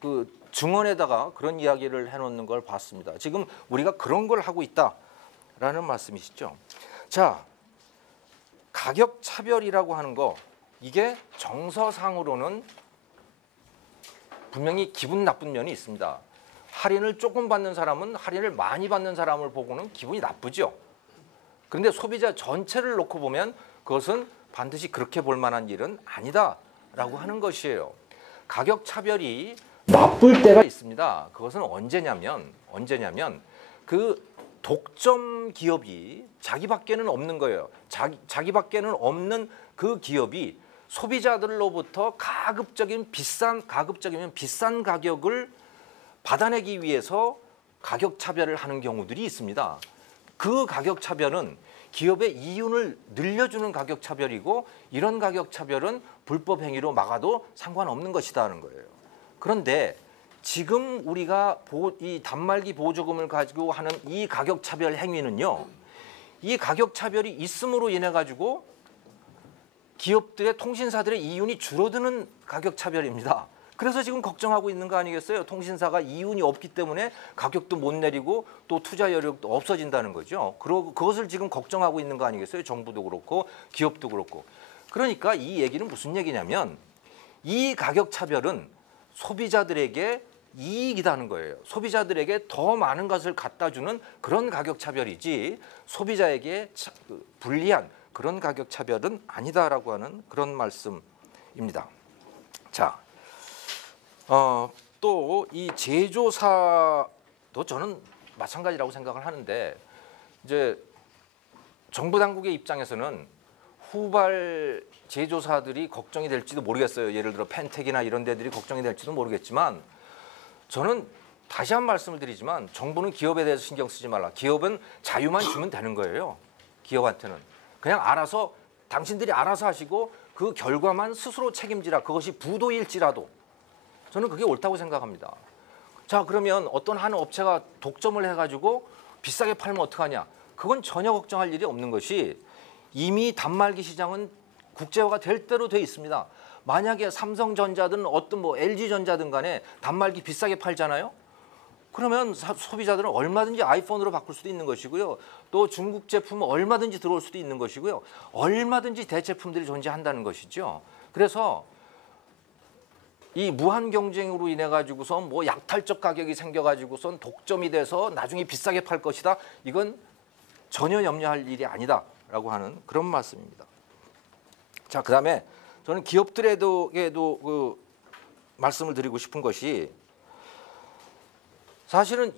그 증언에다가 그런 이야기를 해놓는 걸 봤습니다. 지금 우리가 그런 걸 하고 있다라는 말씀이시죠. 자, 가격 차별이라고 하는 거, 이게 정서상으로는 분명히 기분 나쁜 면이 있습니다. 할인을 조금 받는 사람은 할인을 많이 받는 사람을 보고는 기분이 나쁘죠. 그런데 소비자 전체를 놓고 보면 그것은 반드시 그렇게 볼 만한 일은 아니다라고 하는 것이에요. 가격 차별이 나쁠 때가 있습니다. 그것은 언제냐면 그 독점 기업이 자기밖에는 없는 거예요. 자기밖에는 없는 그 기업이 소비자들로부터 가급적이면 비싼 가격을 받아내기 위해서 가격 차별을 하는 경우들이 있습니다. 그 가격 차별은 기업의 이윤을 늘려주는 가격 차별이고 이런 가격 차별은 불법 행위로 막아도 상관없는 것이다는 거예요. 그런데 지금 우리가 이 단말기 보조금을 가지고 하는 이 가격 차별 행위는요. 이 가격 차별이 있음으로 인해 가지고 기업들의 통신사들의 이윤이 줄어드는 가격 차별입니다. 그래서 지금 걱정하고 있는 거 아니겠어요? 통신사가 이윤이 없기 때문에 가격도 못 내리고 또 투자 여력도 없어진다는 거죠. 그것을 지금 걱정하고 있는 거 아니겠어요? 정부도 그렇고 기업도 그렇고. 그러니까 이 얘기는 무슨 얘기냐면 이 가격 차별은 소비자들에게 이익이라는 거예요. 소비자들에게 더 많은 것을 갖다 주는 그런 가격 차별이지 소비자에게 불리한 그런 가격 차별은 아니다라고 하는 그런 말씀입니다. 자, 또 이 제조사도 저는 마찬가지라고 생각을 하는데 이제 정부 당국의 입장에서는 후발 제조사들이 걱정이 될지도 모르겠어요. 예를 들어 펜텍이나 이런 데들이 걱정이 될지도 모르겠지만 저는 다시 한 말씀을 드리지만 정부는 기업에 대해서 신경 쓰지 말라. 기업은 자유만 주면 되는 거예요. 기업한테는. 그냥 알아서 당신들이 알아서 하시고 그 결과만 스스로 책임지라. 그것이 부도일지라도 저는 그게 옳다고 생각합니다. 자, 그러면 어떤 한 업체가 독점을 해가지고 비싸게 팔면 어떡하냐. 그건 전혀 걱정할 일이 없는 것이 이미 단말기 시장은 국제화가 될 대로 돼 있습니다. 만약에 삼성전자든 어떤 뭐 LG전자든 간에 단말기 비싸게 팔잖아요. 그러면 소비자들은 얼마든지 아이폰으로 바꿀 수도 있는 것이고요. 또 중국 제품은 얼마든지 들어올 수도 있는 것이고요. 얼마든지 대체품들이 존재한다는 것이죠. 그래서 이 무한 경쟁으로 인해 가지고선 뭐 약탈적 가격이 생겨 가지고선 독점이 돼서 나중에 비싸게 팔 것이다. 이건 전혀 염려할 일이 아니다라고 하는 그런 말씀입니다. 자, 그다음에 저는 기업들에게도 그 말씀을 드리고 싶은 것이 사실은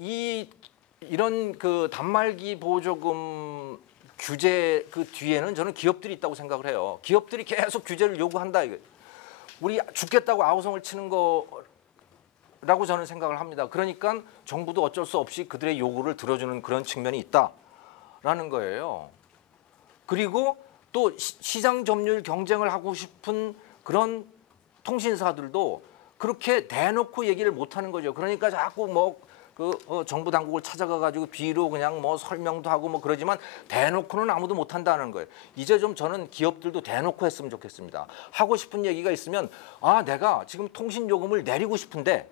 이런 그 단말기 보조금 규제 그 뒤에는 저는 기업들이 있다고 생각을 해요. 기업들이 계속 규제를 요구한다. 우리 죽겠다고 아우성을 치는 거라고 저는 생각을 합니다. 그러니까 정부도 어쩔 수 없이 그들의 요구를 들어주는 그런 측면이 있다라는 거예요. 그리고 또 시장 점유율 경쟁을 하고 싶은 그런 통신사들도 그렇게 대놓고 얘기를 못하는 거죠. 그러니까 자꾸 정부 당국을 찾아가 가지고 비로 그냥 설명도 하고 그러지만 대놓고는 아무도 못한다는 거예요. 이제 좀 저는 기업들도 대놓고 했으면 좋겠습니다. 하고 싶은 얘기가 있으면 내가 지금 통신 요금을 내리고 싶은데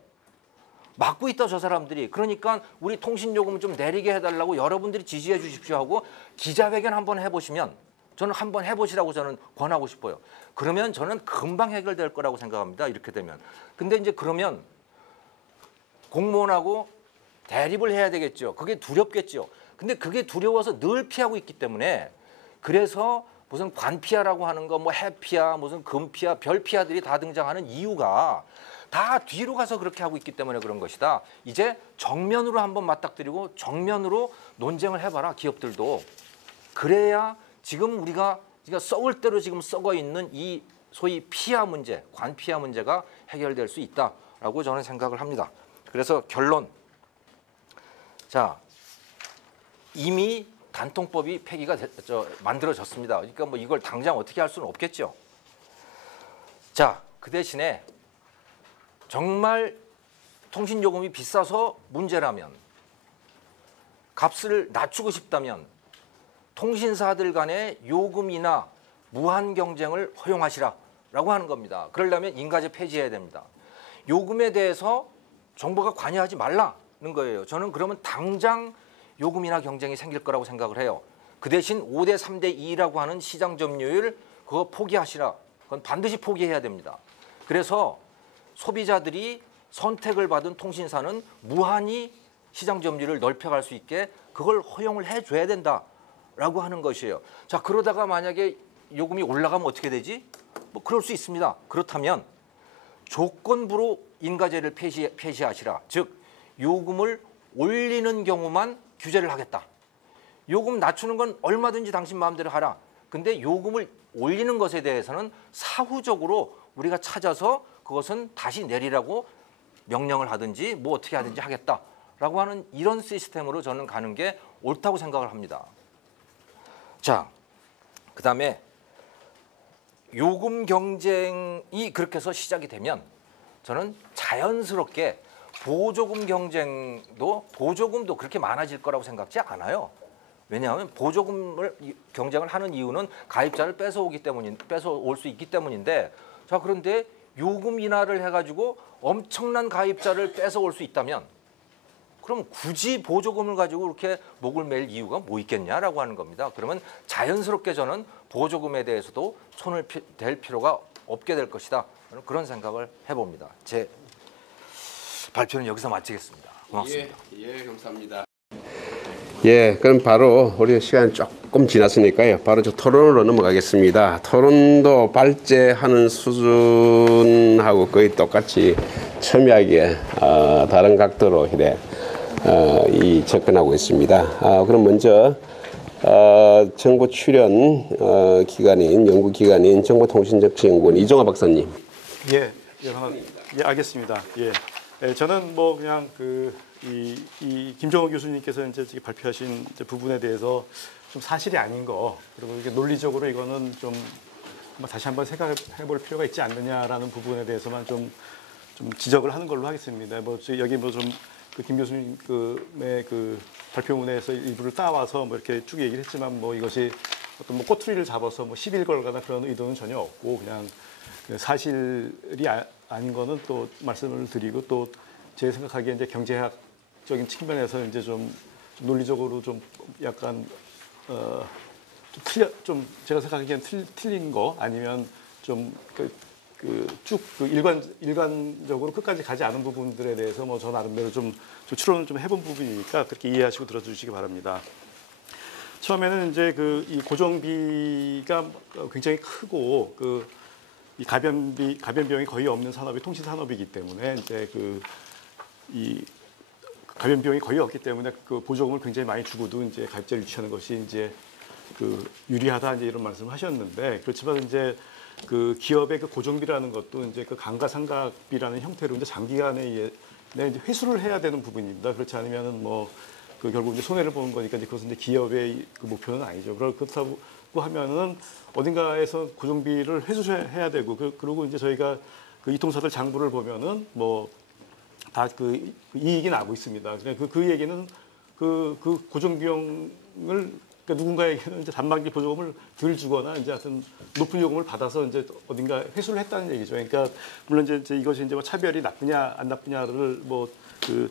막고 있다 저 사람들이. 그러니까 우리 통신 요금 좀 내리게 해달라고 여러분들이 지지해 주십시오 하고 기자회견 한번 해보시면 저는 한번 해보시라고 저는 권하고 싶어요. 그러면 저는 금방 해결될 거라고 생각합니다. 이렇게 되면. 근데 이제 그러면 공무원하고 대립을 해야 되겠죠. 그게 두렵겠죠. 근데 그게 두려워서 늘 피하고 있기 때문에 그래서 무슨 관피아라고 하는 거 해피아 무슨 금피아 별피아들이 다 등장하는 이유가 다 뒤로 가서 그렇게 하고 있기 때문에 그런 것이다. 이제 정면으로 한번 맞닥뜨리고 정면으로 논쟁을 해봐라 기업들도. 그래야 지금 우리가 썩을 대로 지금 썩어 있는 이 소위 피아 문제, 관피아 문제가 해결될 수 있다라고 저는 생각을 합니다. 그래서 결론. 자, 이미 단통법이 만들어졌습니다. 그러니까 이걸 당장 어떻게 할 수는 없겠죠. 자, 그 대신에 정말 통신요금이 비싸서 문제라면 값을 낮추고 싶다면 통신사들 간의 요금 인하 무한 경쟁을 허용하시라라고 하는 겁니다. 그러려면 인가제 폐지해야 됩니다. 요금에 대해서 정부가 관여하지 말라는 거예요. 저는 그러면 당장 요금 인하 경쟁이 생길 거라고 생각을 해요. 그 대신 5대 3대 2라고 하는 시장 점유율 그거 포기하시라. 그건 반드시 포기해야 됩니다. 그래서 소비자들이 선택을 받은 통신사는 무한히 시장 점유율을 넓혀갈 수 있게 그걸 허용을 해줘야 된다라고 하는 것이에요. 자, 그러다가 만약에 요금이 올라가면 어떻게 되지? 그럴 수 있습니다. 그렇다면 조건부로 인가제를 폐지하시라. 즉 요금을 올리는 경우만 규제를 하겠다. 요금 낮추는 건 얼마든지 당신 마음대로 하라. 근데 요금을 올리는 것에 대해서는 사후적으로 우리가 찾아서 그것은 다시 내리라고 명령을 하든지 어떻게 하든지 하겠다라고 하는 이런 시스템으로 저는 가는 게 옳다고 생각을 합니다. 자, 그다음에 요금 경쟁이 그렇게 해서 시작이 되면 저는 자연스럽게 보조금도 그렇게 많아질 거라고 생각지 않아요. 왜냐하면 보조금을 경쟁을 하는 이유는 가입자를 뺏어올 수 있기 때문인데, 자, 그런데 요금 인하를 해가지고 엄청난 가입자를 뺏어올 수 있다면 그럼 굳이 보조금을 가지고 그렇게 목을 맬 이유가 뭐 있겠냐라고 하는 겁니다. 그러면 자연스럽게 저는 보조금에 대해서도 손을 댈 필요가 없게 될 것이다. 그런 생각을 해봅니다. 제 발표는 여기서 마치겠습니다. 고맙습니다. 예, 감사합니다. 예, 그럼 바로 우리 시간 조금 지났으니까요. 바로 저 토론으로 넘어가겠습니다. 토론도 발제하는 수준하고 거의 똑같이 첨예하게 다른 각도로 접근하고 있습니다. 그럼 먼저 정부 출연 기관인 연구기관인 정보통신정치연구원 이종화 박사님. 예, 알겠습니다. 예, 저는 그냥 이 김정호 교수님께서 이제 발표하신 부분에 대해서 좀 사실이 아닌 거, 그리고 이게 논리적으로 이거는 좀 다시 한번 생각해볼 필요가 있지 않느냐라는 부분에 대해서만 좀 지적을 하는 걸로 하겠습니다. 여기 김 교수님의 발표문에서 일부를 따와서 이렇게 쭉 얘기를 했지만 이것이 어떤 꼬투리를 잡아서 시비를 걸거나 그런 의도는 전혀 없고, 그냥 사실이 아닌 거는 또 말씀을 드리고, 또 제 생각하기에 이제 경제학적인 측면에서 이제 좀 논리적으로 좀 약간 제가 생각하기엔 틀린 거, 아니면 좀 쭉 일관적으로 끝까지 가지 않은 부분들에 대해서 저 나름대로 좀 추론을 좀 해본 부분이니까 그렇게 이해하시고 들어주시기 바랍니다. 처음에는 이제 이 고정비가 굉장히 크고 이 가변비용이 거의 없는 산업이 통신 산업이기 때문에 이제 이 가변 비용이 거의 없기 때문에 보조금을 굉장히 많이 주고도 이제 가입자를 유치하는 것이 이제 유리하다 이제 이런 말씀을 하셨는데, 그렇지만 이제 기업의 고정비라는 것도 이제 감가상각비라는 형태로 이제 장기간에 이제 회수를 해야 되는 부분입니다. 그렇지 않으면은 뭐 결국 이제 손해를 보는 거니까 이제 그것은 이제 기업의 목표는 아니죠. 그렇다고 하면은 어딘가에서 고정비를 회수해야 되고, 그리고 이제 저희가 이통사들 장부를 보면은 뭐 다 이익이 나고 있습니다. 그 얘기는 고정 비용을 그러니까 누군가에게는 이제 단말기 보조금을 덜 주거나 이제 하여튼 높은 요금을 받아서 이제 어딘가 회수를 했다는 얘기죠. 그러니까 물론 이제 이것이 이제 뭐 차별이 나쁘냐 안 나쁘냐를 뭐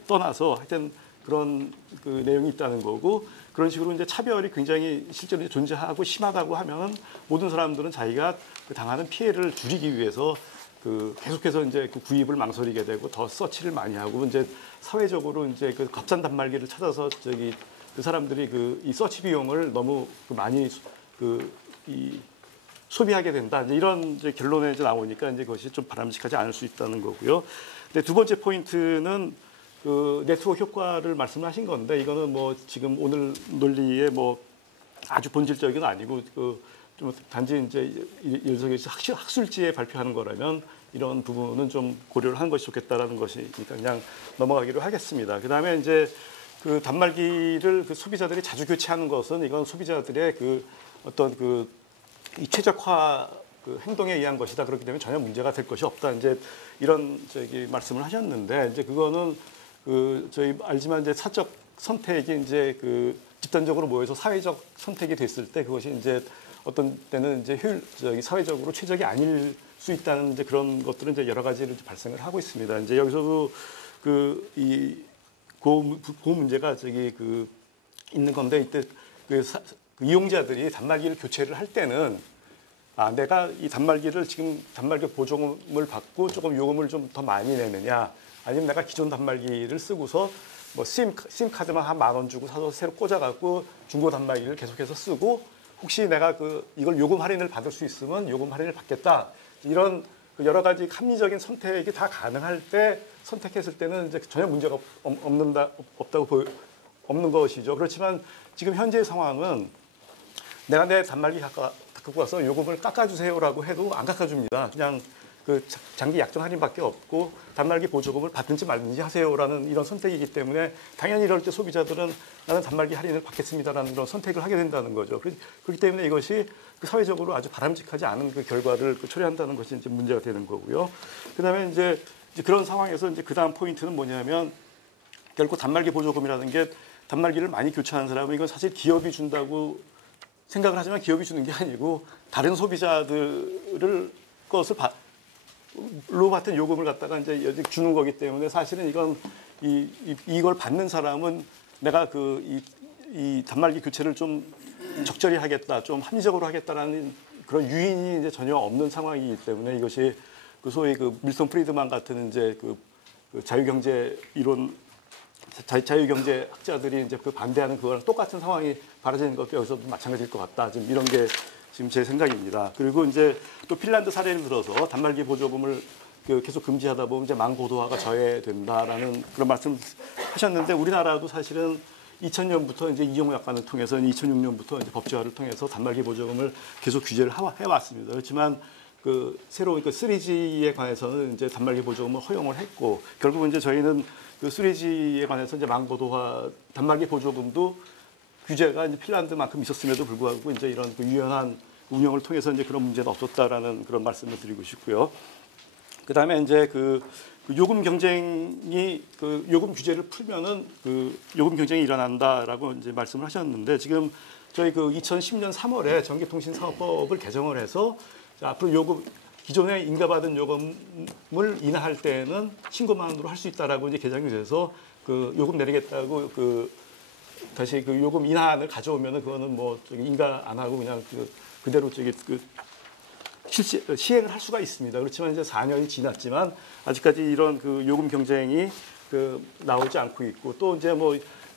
떠나서 하여튼 그런 내용이 있다는 거고, 그런 식으로 이제 차별이 굉장히 실제로 존재하고 심하다고 하면 모든 사람들은 자기가 당하는 피해를 줄이기 위해서 계속해서 이제 구입을 망설이게 되고 더 서치를 많이 하고 이제 사회적으로 이제 값싼 단말기를 찾아서 그 사람들이 이 서치 비용을 너무 많이 이 소비하게 된다. 이제 이런 이제 결론에 이제 나오니까 이제 그것이 좀 바람직하지 않을 수 있다는 거고요. 근데 두 번째 포인트는 네트워크 효과를 말씀하신 건데, 이거는 뭐 지금 오늘 논리의 뭐 아주 본질적인 건 아니고 좀 단지 이제 일석에서 학술지에 발표하는 거라면 이런 부분은 좀 고려를 하는 것이 좋겠다라는 것이니까 그냥 넘어가기로 하겠습니다. 그다음에 이제 단말기를 소비자들이 자주 교체하는 것은 이건 소비자들의 어떤 이 최적화 행동에 의한 것이다. 그렇기 때문에 전혀 문제가 될 것이 없다. 이제 이런 말씀을 하셨는데, 이제 그거는 저희 알지만 이제 사적 선택이 이제 집단적으로 모여서 사회적 선택이 됐을 때 그것이 이제 어떤 때는 이제 사회적으로 최적이 아닐 수 있다는 이제 그런 것들은 이제 여러 가지로 발생을 하고 있습니다. 이제 여기서도 그 문제가 있는 건데, 이때 이용자들이 단말기를 교체를 할 때는 내가 이 단말기를 지금 단말기 보조금을 받고 조금 요금을 좀 더 많이 내느냐, 아니면 내가 기존 단말기를 쓰고서 뭐 심 카드만 한 10,000원 주고 사서 새로 꽂아갖고 중고 단말기를 계속해서 쓰고 혹시 내가 이걸 요금 할인을 받을 수 있으면 요금 할인을 받겠다. 이런 여러 가지 합리적인 선택이 다 가능할 때 선택했을 때는 이제 전혀 문제가 없는 것이죠. 그렇지만 지금 현재의 상황은 내가 내 단말기 갖고 와서 요금을 깎아주세요라고 해도 안 깎아줍니다. 그냥 장기 약정 할인밖에 없고 단말기 보조금을 받든지 말든지 하세요라는 이런 선택이기 때문에 당연히 이럴 때 소비자들은 나는 단말기 할인을 받겠습니다라는 그런 선택을 하게 된다는 거죠. 그렇기 때문에 이것이 사회적으로 아주 바람직하지 않은 결과를 초래한다는 것이 이제 문제가 되는 거고요. 그다음에 이제 그런 상황에서 이제 그다음 포인트는 뭐냐면, 결국 단말기 보조금이라는 게 단말기를 많이 교체하는 사람은 이건 사실 기업이 준다고 생각을 하지만 기업이 주는 게 아니고 다른 소비자들을 것을 로 받은 요금을 갖다가 이제 주는 거기 때문에 사실은 이건 이걸 받는 사람은 내가 이 단말기 교체를 좀 적절히 하겠다, 좀 합리적으로 하겠다라는 그런 유인이 이제 전혀 없는 상황이기 때문에 이것이 소위 밀턴 프리드만 같은 이제 자유경제 이론 자유경제 학자들이 이제 반대하는 그거랑 똑같은 상황이 벌어지는 것도 여기서도 마찬가지일 것 같다. 지금 이런 게 지금 제 생각입니다. 그리고 이제 또 핀란드 사례를 들어서 단말기 보조금을 계속 금지하다 보면 이제 망고도화가 저해된다라는 그런 말씀 하셨는데, 우리나라도 사실은 2000년부터 이제 이용 약관을 통해서 2006년부터 이제 법제화를 통해서 단말기 보조금을 계속 규제를 해왔습니다. 그렇지만 새로운 3G에 관해서는 이제 단말기 보조금을 허용을 했고, 결국은 이제 저희는 3G에 관해서 이제 망고도화 단말기 보조금도 규제가 이제 핀란드만큼 있었음에도 불구하고 이제 이런 유연한 운영을 통해서 이제 그런 문제는 없었다라는 그런 말씀을 드리고 싶고요. 그다음에 이제 요금 경쟁이 요금 규제를 풀면은 요금 경쟁이 일어난다라고 이제 말씀을 하셨는데, 지금 저희 2010년 3월에 전기통신사업법을 개정을 해서 앞으로 기존에 인가받은 요금을 인하할 때는 신고만으로 할 수 있다라고 이제 개정이 돼서 요금 내리겠다고 다시 요금 인하안을 가져오면은 그거는 뭐 인가 안 하고 그냥 그대로 시행을 할 수가 있습니다. 그렇지만 이제 4년이 지났지만 아직까지 이런 요금 경쟁이 나오지 않고 있고, 또 이제 뭐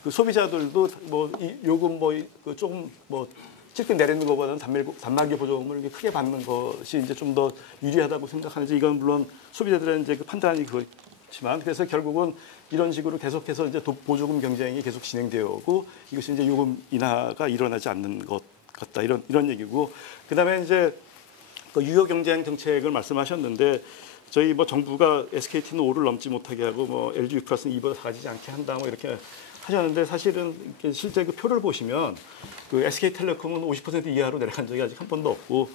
그 소비자들도 뭐 이 요금 그 조금 찔끔 내리는 것보다는 단말기 보조금을 이렇게 크게 받는 것이 이제 좀 더 유리하다고 생각하는지 이건 물론 소비자들의 이제 그 판단이 그렇지만 그래서 결국은 이런 식으로 계속해서 이제 보조금 경쟁이 계속 진행되어 오고 이것이 이제 요금 인하가 일어나지 않는 것 같다 이런 얘기고 그다음에 이제 그 유효 경쟁 정책을 말씀하셨는데 저희 뭐 정부가 SKT는 5를 넘지 못하게 하고 뭐 LG U+는 2보다 가지지 않게 한다 뭐 이렇게 하셨는데 사실은 실제 그 표를 보시면 그 SK텔레콤은 50% 이하로 내려간 적이 아직 한 번도 없고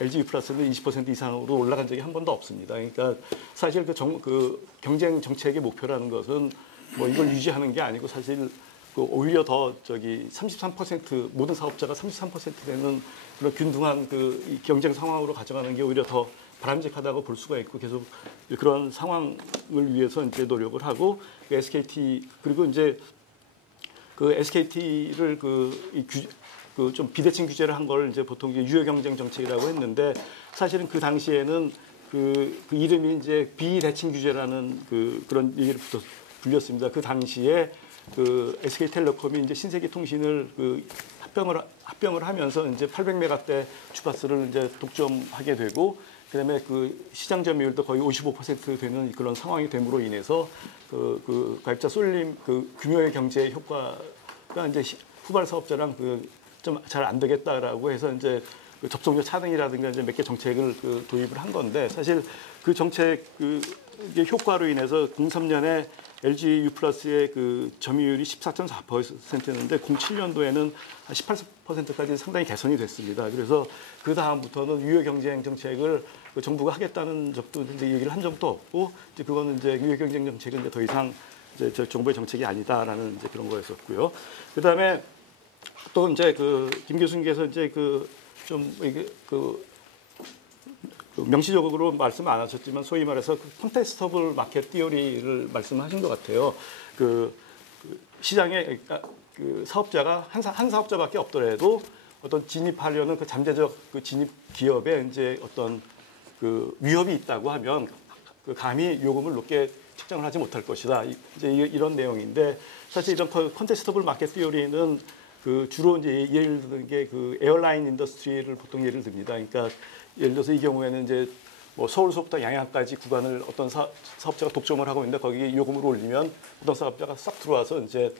LG U+는 20% 이상으로 올라간 적이 한 번도 없습니다. 그러니까 사실 그 경쟁 정책의 목표라는 것은 뭐 이걸 유지하는 게 아니고 사실 그 오히려 더 33% 모든 사업자가 33% 되는 그런 균등한 그 경쟁 상황으로 가져가는 게 오히려 더 바람직하다고 볼 수가 있고 계속 그런 상황을 위해서 이제 노력을 하고 그 SKT 그리고 이제 그 SKT를 좀 비대칭 규제를 한 걸 이제 보통 유효 경쟁 정책이라고 했는데 사실은 그 당시에는 그 이름이 이제 비대칭 규제라는 그런 얘기를 불렸습니다. 그 당시에 그 SK텔레콤이 이제 신세계통신을 합병을 하면서 이제 800메가대 주파수를 이제 독점하게 되고 그다음에 그 시장 점유율도 거의 55% 되는 그런 상황이 됨으로 인해서 그 가입자 쏠림 그 금요일 경제 효과가 이제 후발 사업자랑 좀 잘 안 되겠다라고 해서 이제 그 접속료 차등이라든가 이제 몇 개 정책을 도입을 한 건데 사실 그 정책 이게 효과로 인해서 03년에 LG U+의 그 점유율이 14.4%였는데 07년도에는 18%까지 상당히 개선이 됐습니다. 그래서 그 다음부터는 유효 경쟁 정책을 그 정부가 하겠다는 적도 이제 얘기를 한 적도 없고 이제 그거는 이제 유효 경쟁 정책은 이제 더 이상 이제 정부의 정책이 아니다라는 이제 그런 거였었고요. 그다음에 또 이제 김 교수님께서 이제 명시적으로 말씀 안 하셨지만 소위 말해서 콘테스터블 마켓 티어리를 말씀하신 것 같아요. 시장에 그러니까 그 사업자가 한 사업자밖에 없더라도 어떤 진입하려는 그 잠재적 진입 기업에 이제 어떤 그 위협이 있다고 하면 감히 요금을 높게 책정을 하지 못할 것이다. 이제 이런 내용인데 사실 이런 콘테스터블 마켓 티어리는 주로 이제 예를 드는 게 에어라인 인더스트리를 보통 예를 듭니다. 그러니까 예를 들어서 이 경우에는 이제 뭐 서울서부터 양양까지 구간을 어떤 사업자가 독점을 하고 있는데 거기 요금을 올리면 어떤 사업자가 싹 들어와서 이제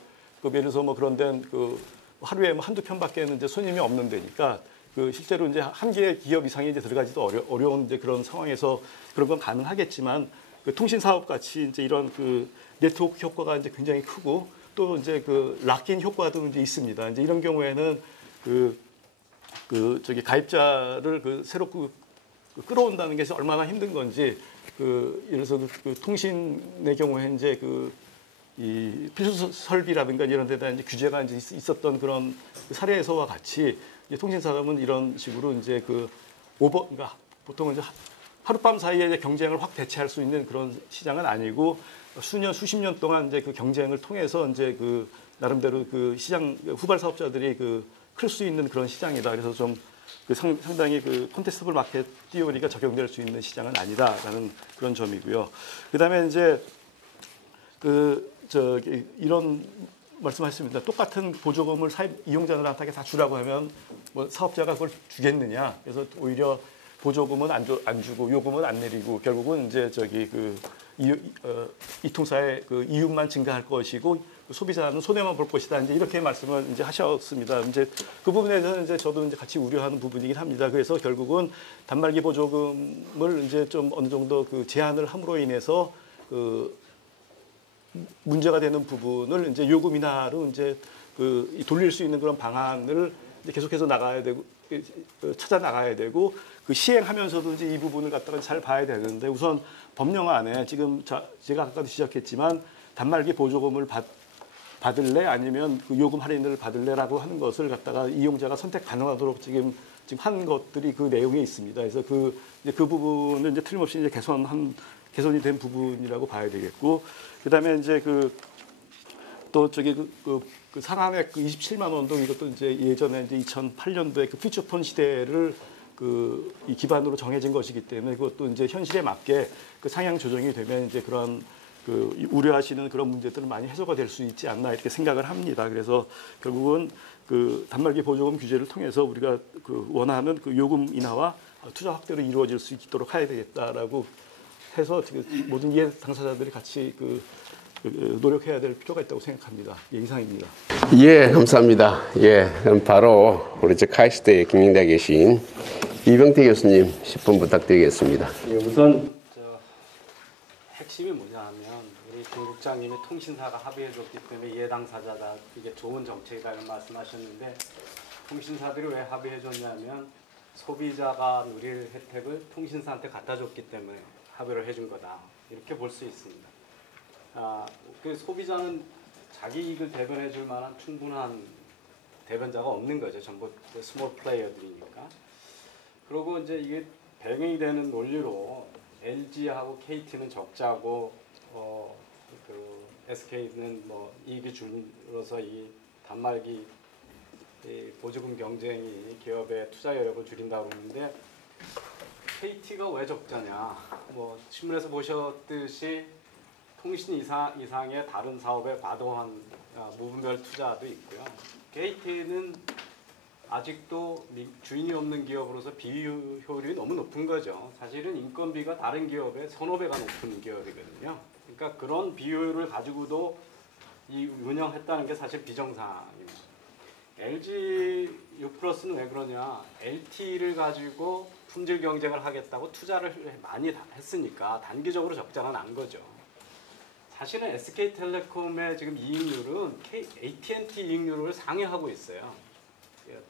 예를 들어서 뭐 그런 데는 하루에 뭐 한두 편밖에는 이제 손님이 없는 데니까 실제로 이제 한 개의 기업 이상이 이제 들어가지도 어려운 이제 그런 상황에서 그런 건 가능하겠지만 통신 사업 같이 이제 이런 네트워크 효과가 이제 굉장히 크고 또 이제 락인 효과도 이제 있습니다. 이제 이런 경우에는 가입자를 새로 끌어온다는 게 얼마나 힘든 건지 예를 들어서 통신의 경우에 이제 이 필수 설비라든가 이런 데다 이제 규제가 이제 있었던 그런 사례에서와 같이 이제 통신사업은 이런 식으로 이제 그러니까 보통은 이제 하룻밤 사이에 이제 경쟁을 확 대체할 수 있는 그런 시장은 아니고 수십 년 동안 이제 경쟁을 통해서 이제 나름대로 시장 후발 사업자들이 클 수 있는 그런 시장이다. 그래서 좀 상당히 콘테스터블 마켓 티오리가 적용될 수 있는 시장은 아니다라는 그런 점이고요. 그다음에 이제 이런 말씀하셨습니다. 똑같은 보조금을 이용자들한테 다 주라고 하면 뭐 사업자가 그걸 주겠느냐? 그래서 오히려 보조금은 안 주고 요금은 안 내리고 결국은 이제 이통사의 이윤만 증가할 것이고 소비자는 손해만 볼 것이다. 이제 이렇게 말씀을 이제 하셨습니다. 이제 그 부분에 대해서는 이제 저도 이제 같이 우려하는 부분이긴 합니다. 그래서 결국은 단말기 보조금을 이제 좀 어느 정도 제한을 함으로 인해서 문제가 되는 부분을 이제 요금 인하로 이제 돌릴 수 있는 그런 방안을 이제 계속해서 나가야 되고 찾아 나가야 되고 시행하면서도 이제 이 부분을 갖다가 잘 봐야 되는데 우선 법령안에 지금 제가 아까도 지적했지만 단말기 보조금을 받을래 아니면 요금 할인을 받을래라고 하는 것을 갖다가 이용자가 선택 가능하도록 지금 한 것들이 내용에 있습니다. 그래서 그 부분은 이제 틀림없이 이제 개선이 된 부분이라고 봐야 되겠고 그다음에 이제 또 상한액 27만 원도 이것도 이제 예전에 이제 2008년도에 퓨처폰 시대를 이 기반으로 정해진 것이기 때문에 그것도 이제 현실에 맞게 상향 조정이 되면 이제 그런 우려하시는 그런 문제들은 많이 해소가 될 수 있지 않나 이렇게 생각을 합니다. 그래서 결국은 그 단말기 보조금 규제를 통해서 우리가 그 원하는 그 요금 인하와 투자 확대로 이루어질 수 있도록 해야 되겠다라고 해서 지금 모든 이해 당사자들이 같이 노력해야 될 필요가 있다고 생각합니다. 예, 이상입니다. 예, 감사합니다. 예, 그럼 바로 우리 카이스트에 경영대에 계신 이병태 교수님 10분 부탁드리겠습니다. 예, 우선 핵심이 뭐냐하면 우리 김 국장님이 통신사가 합의해줬기 때문에 이해 당사자다 이게 좋은 정책이다 이런 말씀하셨는데 통신사들이 왜 합의해줬냐면 소비자가 누릴 혜택을 통신사한테 갖다 줬기 때문에 합의를 해준 거다 이렇게 볼 수 있습니다. 그 소비자는 자기 이익을 대변해 줄 만한 충분한 대변자가 없는 거죠. 전부 스몰 플레이어들이니까. 그리고 이제 이게 병행이 되는 논리로 LG하고 KT는 적자고 그 SK는 뭐 이익이 줄어서 이 단말기 이 보조금 경쟁이 기업의 투자 여력을 줄인다고 그러는데 KT가 왜 적자냐? 뭐 신문에서 보셨듯이 통신 이상의 다른 사업에 과도한 부분별 투자도 있고요. KT는 아직도 주인이 없는 기업으로서 비효율이 너무 높은 거죠. 사실은 인건비가 다른 기업의 서너 배가 높은 기업이거든요. 그러니까 그런 비효율을 가지고도 이 운영했다는 게 사실 비정상입니다. LG U+는 왜 그러냐? LTE를 가지고 품질 경쟁을 하겠다고 투자를 많이 했으니까 단기적으로 적자가 난 거죠. 사실은 SK텔레콤의 지금 이익률은 AT&T 이익률을 상회하고 있어요.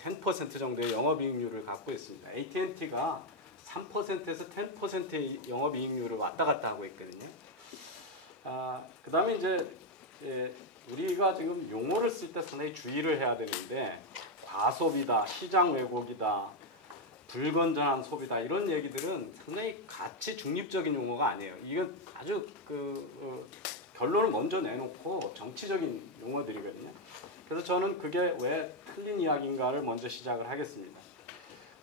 10% 정도의 영업이익률을 갖고 있습니다. AT&T가 3%에서 10%의 영업이익률을 왔다 갔다 하고 있거든요. 그 다음에 이제 우리가 지금 용어를 쓸 때 상당히 주의를 해야 되는데 과소비다, 시장 왜곡이다, 불건전한 소비다 이런 얘기들은 상당히 가치 중립적인 용어가 아니에요. 이건 아주 결론을 먼저 내놓고 정치적인 용어들이거든요. 그래서 저는 그게 왜 틀린 이야기인가를 먼저 시작을 하겠습니다.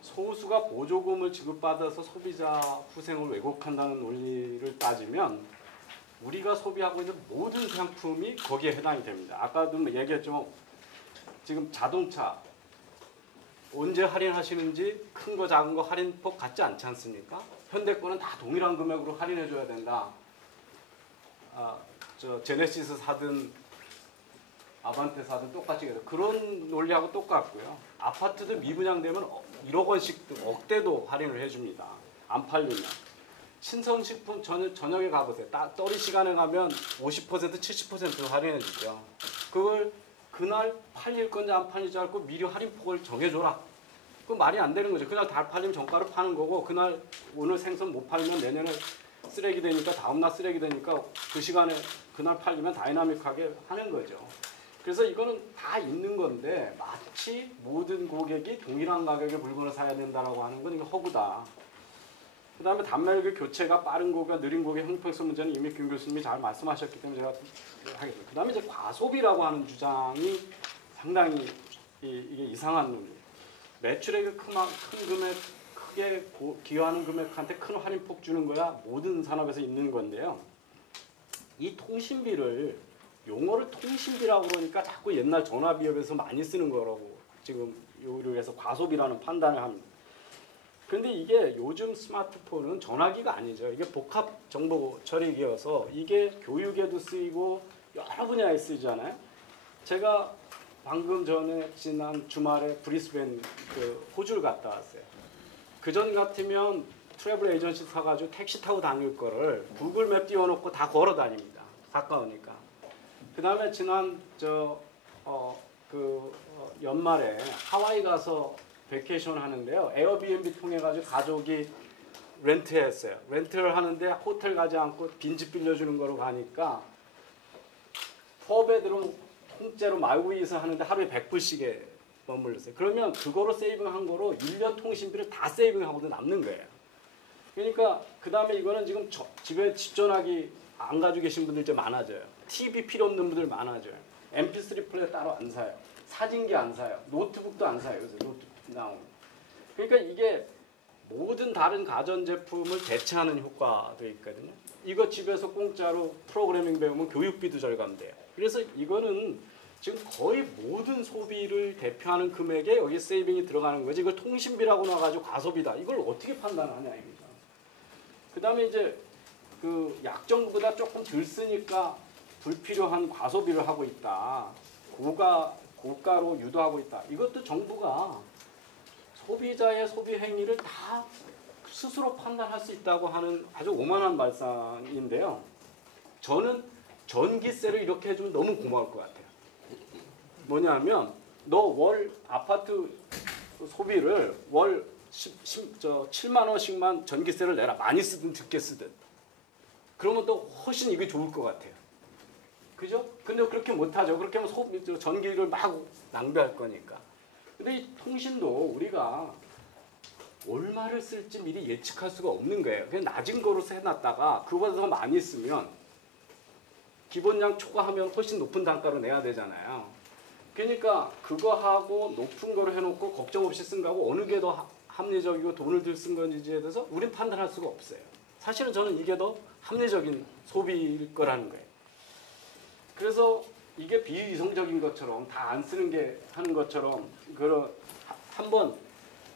소수가 보조금을 지급받아서 소비자 후생을 왜곡한다는 논리를 따지면 우리가 소비하고 있는 모든 상품이 거기에 해당이 됩니다. 아까도 얘기했지만 지금 자동차 언제 할인하시는지 큰 거 작은 거 할인폭 같지 않지 않습니까? 현대 거는 다 동일한 금액으로 할인해 줘야 된다. 제네시스 사든 아반떼 사든 똑같이 그런 논리하고 똑같고요. 아파트도 미분양되면 1억 원씩 억대도 할인을 해줍니다. 안 팔리면. 신선식품 저녁에 가보세요. 떨이 시간에 가면 50% 70% 할인해 주죠. 그걸 그날 팔릴 건지 안 팔릴지 알고 미리 할인폭을 정해줘라. 그건 말이 안 되는 거죠. 그날 다 팔리면 정가로 파는 거고 그날 오늘 생선 못 팔면 내년에 쓰레기 되니까 다음날 쓰레기 되니까 그 시간에 그날 팔리면 다이나믹하게 하는 거죠. 그래서 이거는 다 있는 건데 마치 모든 고객이 동일한 가격에 물건을 사야 된다라고 하는 건 이거 허구다. 그 다음에 단말기 교체가 빠른 고객과 느린 고객 형평성 문제는 이미 김 교수님이 잘 말씀하셨기 때문에 제가 하겠습니다. 그 다음에 이제 과소비라고 하는 주장이 상당히 이게 이상한 논리예요. 매출액이 큰 금액, 크게 기여하는 금액한테 큰 할인폭 주는 거야 모든 산업에서 있는 건데요. 이 통신비를 용어를 통신비라고 그러니까 자꾸 옛날 전화비협에서 많이 쓰는 거라고 지금 요리해서 과소비라는 판단을 합니다. 그런데 이게 요즘 스마트폰은 전화기가 아니죠. 이게 복합 정보 처리기여서 이게 교육에도 쓰이고 여러 분야에 쓰이잖아요. 제가 방금 전에 지난 주말에 브리스벤 호주를 갔다 왔어요. 그전 같으면 트래블 에이전시 사가지고 택시 타고 다닐 거를 구글맵 띄워놓고 다 걸어 다닙니다. 가까우니까. 그 다음에 지난 연말에 하와이 가서 베케이션 하는데요. 에어비앤비 통해 가지고 가족이 렌트했어요. 렌트를 하는데 호텔 가지 않고 빈집 빌려주는 거로 가니까 4베드룸 통째로 마구이에서 하는데 하루에 100불씩에 머물렀어요. 그러면 그거로 세이빙한 거로 1년 통신비를 다 세이빙하고도 남는 거예요. 그러니까 그 다음에 이거는 지금 집에 집전화기 안 가지고 계신 분들 좀 많아져요. TV 필요 없는 분들 많아져요. MP3 플레이어 따로 안 사요. 사진기 안 사요. 노트북도 안 사요. 요새 노트북 나오는. 그러니까 이게 모든 다른 가전제품을 대체하는 효과도 있거든요. 이거 집에서 공짜로 프로그래밍 배우면 교육비도 절감돼요. 그래서 이거는 지금 거의 모든 소비를 대표하는 금액에 여기 세이빙이 들어가는 거지. 이걸 통신비라고 나가지고 과소비다. 이걸 어떻게 판단하냐 이거죠. 그다음에 이제 그 약정보다 조금 덜 쓰니까 불필요한 과소비를 하고 있다. 고가로 유도하고 있다. 이것도 정부가 소비자의 소비 행위를 다 스스로 판단할 수 있다고 하는 아주 오만한 말씀인데요. 저는 전기세를 이렇게 해주면 너무 고마울 것 같아요. 뭐냐면 너 월 아파트 소비를 월 7만 원씩만 전기세를 내라. 많이 쓰든 적게 쓰든. 그러면 또 훨씬 이게 좋을 것 같아요. 그죠? 근데 그렇게 못하죠. 그렇게 하면 전기를 막 낭비할 거니까. 근데 이 통신도 우리가 얼마를 쓸지 미리 예측할 수가 없는 거예요. 그냥 낮은 거로 해놨다가 그거보다 더 많이 쓰면 기본량 초과하면 훨씬 높은 단가로 내야 되잖아요. 그러니까 그거 하고 높은 거로 해놓고 걱정 없이 쓴 거하고 어느 게 더 합리적이고 돈을 들 쓴 건지에 대해서 우린 판단할 수가 없어요. 사실은 저는 이게 더 합리적인 소비일 거라는 거예요. 그래서 이게 비이성적인 것처럼 다 안 쓰는 게 하는 것처럼 한번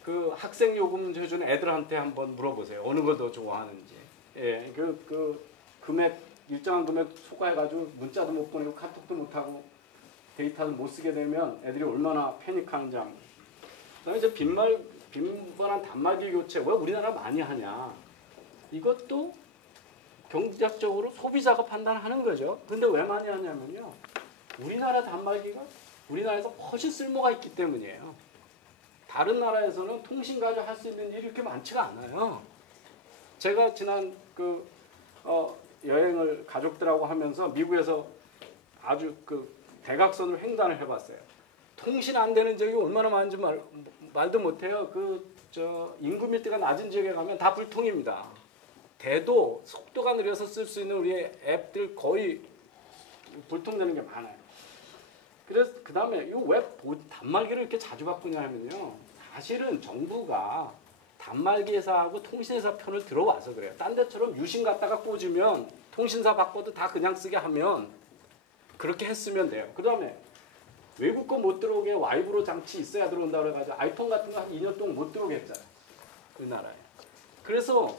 그 학생 요금 해주는 애들한테 한번 물어보세요. 어느 거 더 좋아하는지. 예, 그 금액 일정한 금액 초과해가지고 문자도 못 보내고 카톡도 못 하고 데이터를 못 쓰게 되면 애들이 얼마나 패닉하는지 압니다. 그다음에 이제 빈번한 단말기 교체 왜 우리나라 많이 하냐? 이것도 경제학적으로 소비자가 판단하는 거죠. 근데 왜 많이 하냐면요. 우리나라 단말기가 우리나라에서 훨씬 쓸모가 있기 때문이에요. 다른 나라에서는 통신 가지고 할 수 있는 일이 이렇게 많지가 않아요. 제가 지난 여행을 가족들하고 하면서 미국에서 아주 대각선으로 횡단을 해봤어요. 통신 안 되는 지역이 얼마나 많은지 말도 못해요. 인구 밀도가 낮은 지역에 가면 다 불통입니다. 대도 속도가 느려서 쓸 수 있는 우리의 앱들 거의 불통되는 게 많아요. 그래서 그 다음에 이거 왜 단말기를 이렇게 자주 바꾸냐 하면요. 사실은 정부가 단말기 회사하고 통신회사 편을 들어와서 그래요. 딴 데처럼 유심 갖다가 꽂으면 통신사 바꿔도 다 그냥 쓰게 하면 그렇게 했으면 돼요. 그 다음에 외국 거 못 들어오게 와이브로 장치 있어야 들어온다고 해가지고 아이폰 같은 거 한 2년 동안 못 들어오게 했잖아요. 우리나라에. 그래서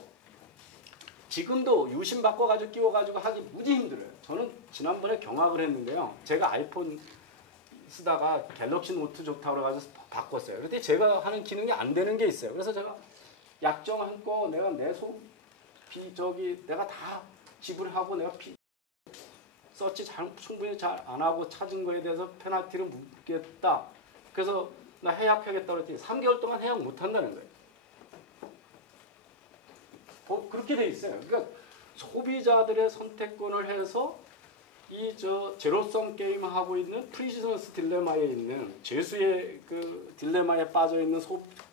지금도 유심 바꿔가지고 끼워가지고 하기 무지 힘들어요. 저는 지난번에 경악을 했는데요. 제가 아이폰 쓰다가 갤럭시 노트 좋다고 그래가지고 바꿨어요. 그런데 제가 하는 기능이 안 되는 게 있어요. 그래서 제가 약정한 거 내가 내가 다 지불하고 내가 서치 충분히 잘 안 하고 찾은 거에 대해서 페널티를 묻겠다. 그래서 나 해약하겠다고 했더니 3개월 동안 해약 못 한다는 거예요. 그렇게 돼 있어요. 그러니까 소비자들의 선택권을 해서 제로섬 게임 하고 있는 프리시너스 딜레마에 있는 죄수의 딜레마에 빠져 있는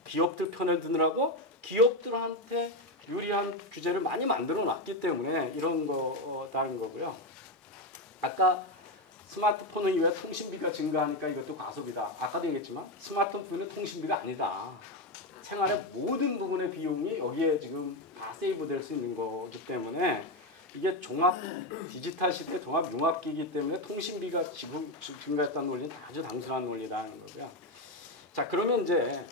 기업들 편을 드느라고 기업들한테 유리한 규제를 많이 만들어 놨기 때문에 이런 거다는 거고요. 아까 스마트폰 이외에 통신비가 증가하니까 이것도 과소비다. 아까도 얘기했지만 스마트폰은 통신비가 아니다. 생활의 모든 부분의 비용이 여기에 지금 다 세이브될 수 있는 거기 때문에 이게 디지털 시대 종합 융합기이기 때문에 통신비가 증가했다는 논리는 아주 단순한 논리라는 거고요. 자, 그러면 이제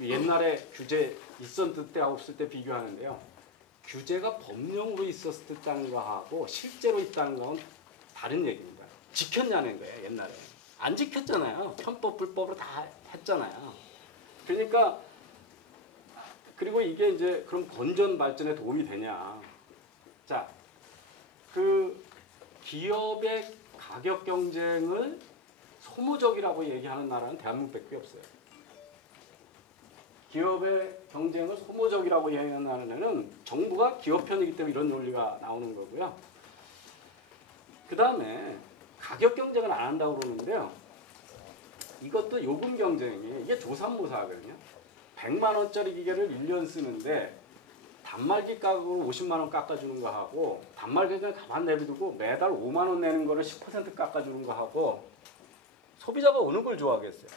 옛날에 규제 있었을 때 없을 때 비교하는데요. 규제가 법령으로 있었을 때는 거하고 실제로 있다는 건 다른 얘기입니다. 지켰냐는 거예요, 옛날에. 안 지켰잖아요. 편법, 불법으로 다 했잖아요. 그러니까 그리고 이게 이제 그럼 건전 발전에 도움이 되냐? 자, 기업의 가격 경쟁을 소모적이라고 얘기하는 나라는 대한민국밖에 없어요. 기업의 경쟁을 소모적이라고 얘기하는 나라는 정부가 기업 편이기 때문에 이런 논리가 나오는 거고요. 그 다음에 가격 경쟁을 안 한다고 그러는데요. 이것도 요금 경쟁이 이게 조삼모사거든요. 100만 원짜리 기계를 1년 쓰는데 단말기 가격으로 50만 원 깎아주는 거 하고 단말기 그냥 가만 내비두고 매달 5만 원 내는 거를 10% 깎아주는 거 하고 소비자가 어느 걸 좋아하겠어요?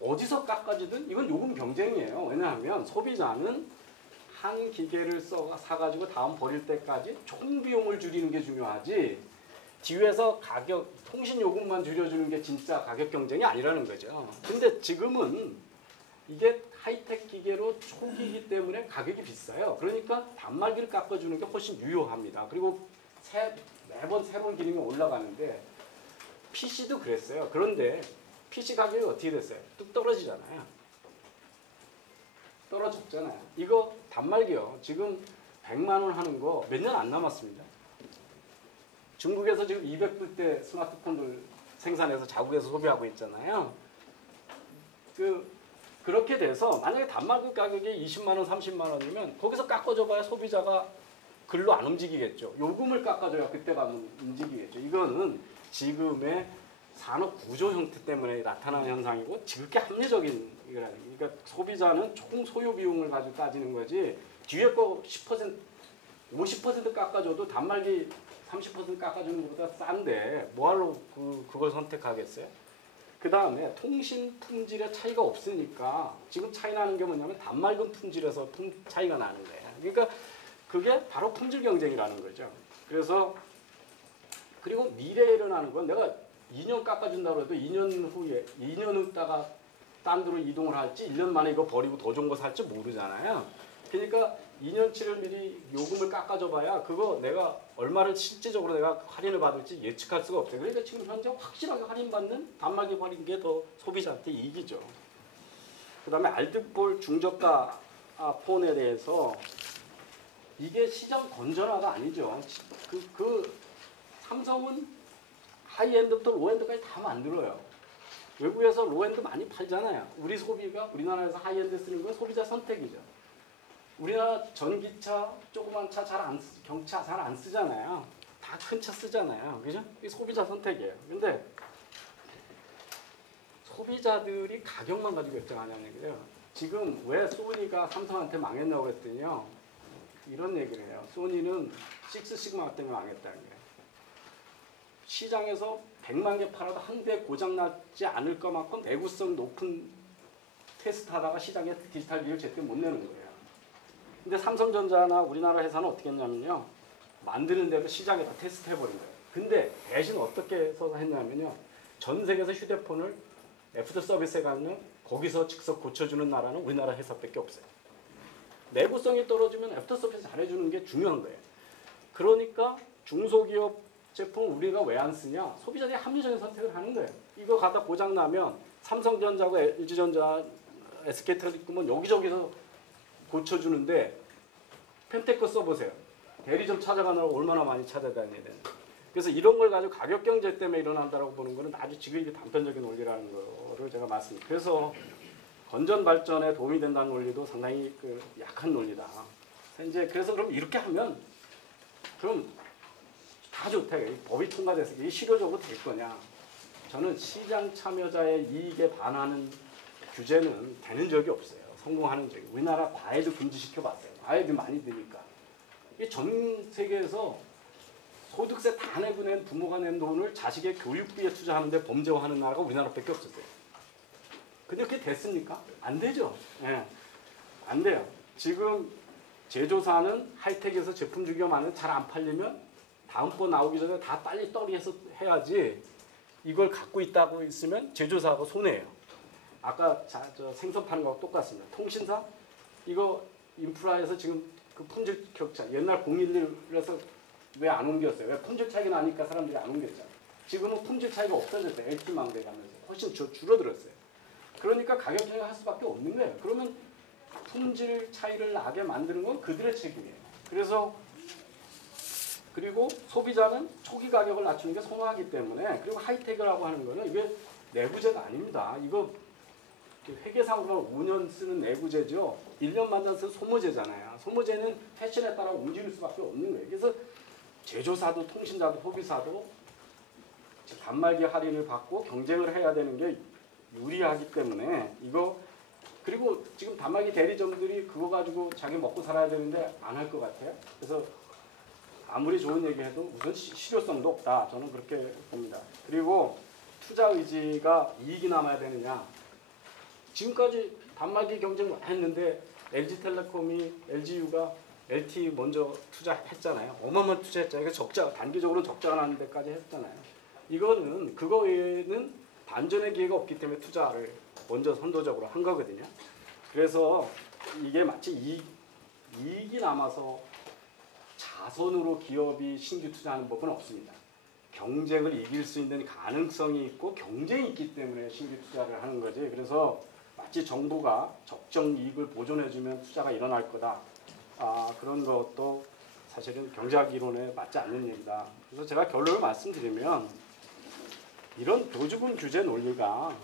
어디서 깎아주든 이건 요금 경쟁이에요. 왜냐하면 소비자는 한 기계를 사가지고 다음 버릴 때까지 총 비용을 줄이는 게 중요하지 뒤에서 가격, 통신 요금만 줄여주는 게 진짜 가격 경쟁이 아니라는 거죠. 근데 지금은 이게 하이텍 기계로 초기이기 때문에 가격이 비싸요. 그러니까 단말기를 깎아주는 게 훨씬 유효합니다. 그리고 매번 새로운 기능이 올라가는데 PC도 그랬어요. 그런데 PC 가격이 어떻게 됐어요? 뚝 떨어지잖아요. 떨어졌잖아요. 이거 단말기요. 지금 100만 원 하는 거 몇 년 안 남았습니다. 중국에서 지금 200불대 스마트폰을 생산해서 자국에서 소비하고 있잖아요. 그렇게 돼서 만약에 단말기 가격이 20만 원, 30만 원이면 거기서 깎아줘봐야 소비자가 글로 안 움직이겠죠. 요금을 깎아줘야 그때가 움직이겠죠. 이거는 지금의 산업 구조 형태 때문에 나타나는 현상이고 지극히 합리적인 이거라는. 그러니까 소비자는 총 소요 비용을 가지고 따지는 거지 뒤에 거 10%, 50% 깎아줘도 단말기 30% 깎아주는 것보다 싼데 뭐하러 그걸 선택하겠어요? 그 다음에 통신 품질의 차이가 없으니까 지금 차이 나는 게 뭐냐면 단말기 품질에서 차이가 나는 거예요. 그러니까 그게 바로 품질 경쟁이라는 거죠. 그래서 그리고 미래에 일어나는 건 내가 2년 깎아준다고 해도 2년 후에 2년 후다가 딴 데로 이동을 할지 1년 만에 이거 버리고 더 좋은 거 살지 모르잖아요. 그러니까 2년치를 미리 요금을 깎아줘 봐야 그거 내가 얼마를 실질적으로 내가 할인을 받을지 예측할 수가 없어요. 그러니까 지금 현재 확실하게 할인받는 단말기 할인 게 더 소비자한테 이익이죠. 그 다음에 알뜰볼 중저가 폰에 대해서 이게 시장 건전화가 아니죠. 삼성은 하이엔드부터 로엔드까지 다 만들어요. 외국에서 로엔드 많이 팔잖아요. 우리나라에서 하이엔드 쓰는 건 소비자 선택이죠. 우리나라 전기차, 조그만 차 경차 잘 안 쓰잖아요. 다 큰 차 쓰잖아요. 그죠? 이게 소비자 선택이에요. 근데 소비자들이 가격만 가지고 결정하냐는 거예요. 지금 왜 소니가 삼성한테 망했냐고 그랬더니요. 이런 얘기를 해요. 소니는 식스 시그마 때문에 망했다는 거예요. 시장에서 100만 개 팔아도 한 대 고장나지 않을 것만큼 내구성 높은 테스트하다가 시장에 디지털 기기를 제때 못 내는 거예요. 근데 삼성전자나 우리나라 회사는 어떻게 했냐면요. 만드는 대로 시장에다 테스트해버린 거예요. 근데 대신 어떻게 해서 했냐면요. 전 세계에서 휴대폰을 애프터 서비스에 가면 거기서 즉석 고쳐주는 나라는 우리나라 회사밖에 없어요. 내구성이 떨어지면 애프터 서비스 잘해주는 게 중요한 거예요. 그러니까 중소기업 제품 우리가 왜 안 쓰냐? 소비자들이 합리적인 선택을 하는 거예요. 이거 가다 고장 나면 삼성전자고 LG전자, SK텔레콤은 여기저기서 고쳐주는데 펜테크 써보세요. 대리점 찾아가느라고 얼마나 많이 찾아다녀야 되는데. 그래서 이런 걸 가지고 가격 경제 때문에 일어난다고 보는 거는 아주 지극히 단편적인 논리라는 거를 제가 말씀드립니다. 그래서 건전 발전에 도움이 된다는 논리도 상당히 약한 논리다. 그래서 그럼 이렇게 하면 그럼 다 좋다. 법이 통과돼서 이게 실효적으로 될 거냐. 저는 시장 참여자의 이익에 반하는 규제는 되는 적이 없어요. 성공하는 적이. 우리나라 과외도 금지시켜봤어요. 과외도 많이 드니까. 이게 전 세계에서 소득세 다 내고 낸 부모가 낸 돈을 자식의 교육비에 투자하는데 범죄화하는 나라가 우리나라밖에 없었어요. 근데 그게 됐습니까? 안 되죠. 예. 안 돼요. 지금 제조사는 하이텍에서 제품 주기가 많은데 잘 안 팔리면 다음번 나오기 전에 다 빨리 떨이해서 해야지 이걸 갖고 있다고 있으면 제조사하고 손해예요. 아까 저 생선 파는 거하고 똑같습니다. 통신사 이거 인프라에서 지금 그 품질 격차 옛날 011에서 왜 안 옮겼어요? 왜 품질 차이가 나니까 사람들이 안 옮겼잖아요. 지금은 품질 차이가 없어졌어요. LT망대 가면서 훨씬 줄어들었어요. 그러니까 가격 경쟁할 수밖에 없는 거예요. 그러면 품질 차이를 나게 만드는 건 그들의 책임이에요. 그리고 소비자는 초기 가격을 낮추는 게 선호하기 때문에 그리고 하이텍이라고 하는 거는 이게 내구재가 아닙니다. 이거 회계상으로 5년 쓰는 내구재죠. 1년만 써서 소모재잖아요. 소모재는 패션에 따라 움직일 수밖에 없는 거예요. 그래서 제조사도 통신사도 소비사도 단말기 할인을 받고 경쟁을 해야 되는 게 유리하기 때문에 이거 그리고 지금 단말기 대리점들이 그거 가지고 자기 먹고 살아야 되는데 안 할 것 같아요. 그래서 아무리 좋은 얘기해도 우선 실효성도 없다. 저는 그렇게 봅니다. 그리고 투자 의지가 이익이 남아야 되느냐. 지금까지 단말기 경쟁 많이 했는데 LG텔레콤이 LGU가 LTE 먼저 투자했잖아요. 어마어마한 투자했잖아요. 그래서 단기적으로 적자가 나는 데까지 했잖아요. 이거는 그거 외에는 반전의 기회가 없기 때문에 투자를 먼저 선도적으로 한 거거든요. 그래서 이게 마치 이익이 남아서 자선으로 기업이 신규 투자하는 법은 없습니다. 경쟁을 이길 수 있는 가능성이 있고 경쟁이 있기 때문에 신규 투자를 하는 거지. 그래서 마치 정부가 적정 이익을 보존해주면 투자가 일어날 거다. 그런 것도 사실은 경제학 이론에 맞지 않는 얘기다. 그래서 제가 결론을 말씀드리면 이런 보조금 규제 논리가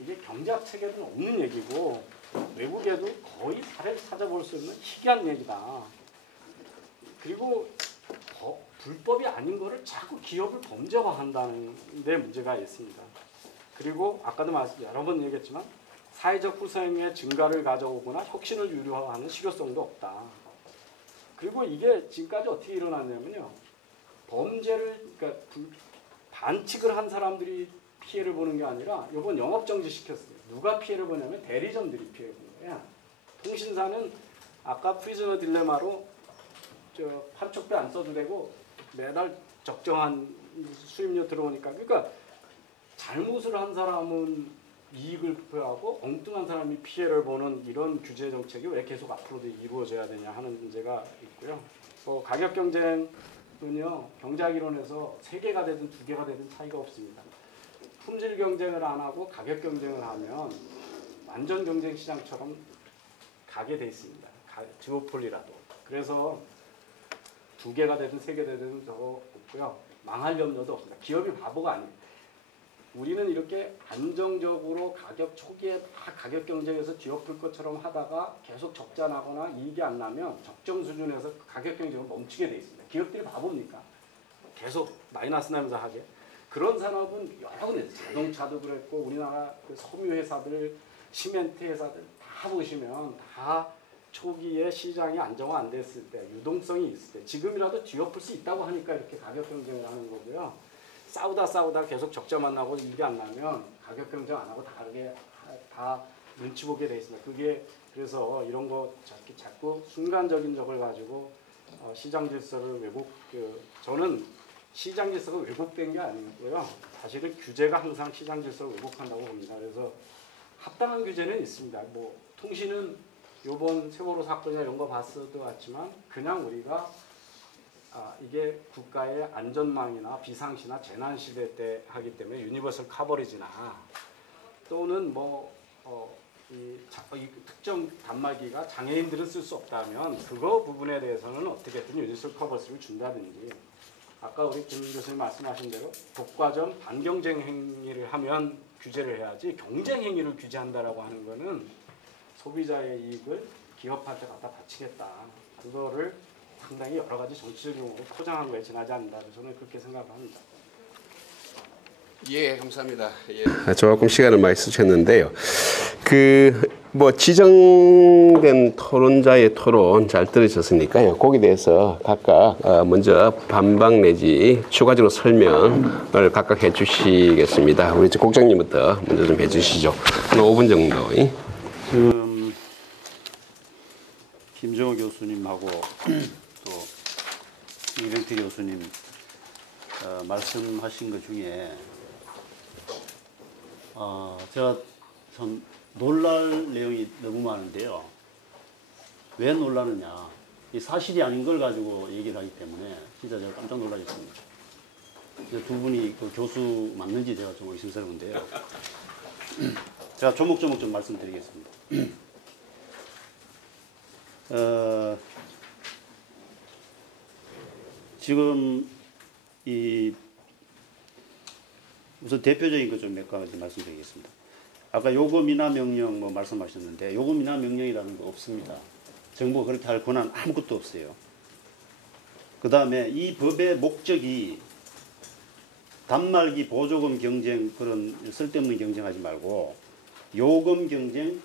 이게 경제학 책에는 없는 얘기고 외국에도 거의 사례를 찾아볼 수 없는 희귀한 얘기다. 그리고 불법이 아닌 거를 자꾸 기업을 범죄화한다는 데 문제가 있습니다. 그리고 아까도 여러 번 얘기했지만 사회적 후생의 증가를 가져오거나 혁신을 유도하는 실효성도 없다. 그리고 이게 지금까지 어떻게 일어났냐면요. 범죄를 그러니까 반칙을 한 사람들이 피해를 보는 게 아니라 이번 영업정지 시켰어요. 누가 피해를 보냐면 대리점들이 피해를 보는 거야. 통신사는 아까 프리즈너 딜레마로 판촉비 안 써도 되고 매달 적정한 수입료 들어오니까 그러니까 잘못을 한 사람은 이익을 부여하고 엉뚱한 사람이 피해를 보는 이런 규제 정책이 왜 계속 앞으로도 이루어져야 되냐 하는 문제가 있고요. 가격 경쟁은요. 경제학 이론에서 3개가 되든 2개가 되든 차이가 없습니다. 품질 경쟁을 안 하고 가격 경쟁을 하면 완전 경쟁 시장처럼 가게 돼 있습니다. 듀오폴리라도. 그래서 2개가 되든 3개 되든 저거 없고요. 망할 염려도 없습니다. 기업이 바보가 아니에요. 우리는 이렇게 안정적으로 가격 초기에 가격 경쟁에서 뒤엎을 것처럼 하다가 계속 적자 나거나 이익이 안 나면 적정 수준에서 가격 경쟁은 멈추게 돼 있습니다. 기업들이 바보입니까? 계속 마이너스 나면서 하게. 그런 산업은 여러 군데 자동차도 그랬고 우리나라 그 섬유 회사들, 시멘트 회사들 다 보시면 다 초기에 시장이 안정화 안 됐을 때, 유동성이 있을 때 지금이라도 뒤엎을 수 있다고 하니까 이렇게 가격 경쟁을 하는 거고요. 싸우다 계속 적자만 나고 이익이 안 나면 가격 경쟁 안 하고 다르게 다 눈치 보게 돼 있습니다. 그게 그래서 이런 거 자꾸 순간적인 적을 가지고 시장 질서를 저는 시장 질서가 왜곡된 게 아니고요. 사실은 규제가 항상 시장 질서를 왜곡한다고 봅니다. 그래서 합당한 규제는 있습니다. 통신은 이번 세월호 사건이나 이런 거 봤어도 같지만 그냥 우리가 이게 국가의 안전망이나 비상시나 재난시대 때 하기 때문에 유니버설 커버리지나 또는 이 특정 단말기가 장애인들은 쓸 수 없다면 그거 부분에 대해서는 어떻게든 유니버설 커버리를 준다든지 아까 우리 김 교수님 말씀하신 대로 독과점 반경쟁 행위를 하면 규제를 해야지 경쟁 행위를 규제한다라고 하는 거는 소비자의 이익을 기업한테 갖다 바치겠다. 그거를 상당히 여러 가지 정치적 용어로 포장한 거에 지나지 않는다. 저는 그렇게 생각합니다. 예, 감사합니다. 예. 조금 시간을 많이 쓰셨는데요. 지정된 토론자의 토론 잘 들으셨으니까요. 거기에 대해서 각각 먼저 반박 내지 추가적으로 설명을 각각 해주시겠습니다. 우리 국장님부터 먼저 좀 해주시죠. 한 5분 정도. 지금 김정호 교수님하고 또 이병태 교수님 말씀하신 것 중에 제가 참 놀랄 내용이 너무 많은데요. 왜 놀라느냐. 이 사실이 아닌 걸 가지고 얘기를 하기 때문에 진짜 제가 깜짝 놀라겠습니다. 두 분이 그 교수 맞는지 제가 좀 의심스러운데요. 제가 조목조목 좀 말씀드리겠습니다. 지금 우선 대표적인 것 좀 몇 가지 말씀드리겠습니다. 아까 요금 인하 명령 말씀하셨는데 요금 인하 명령이라는 거 없습니다. 정부가 그렇게 할 권한 아무것도 없어요. 그 다음에 이 법의 목적이 단말기 보조금 경쟁 그런 쓸데없는 경쟁하지 말고 요금 경쟁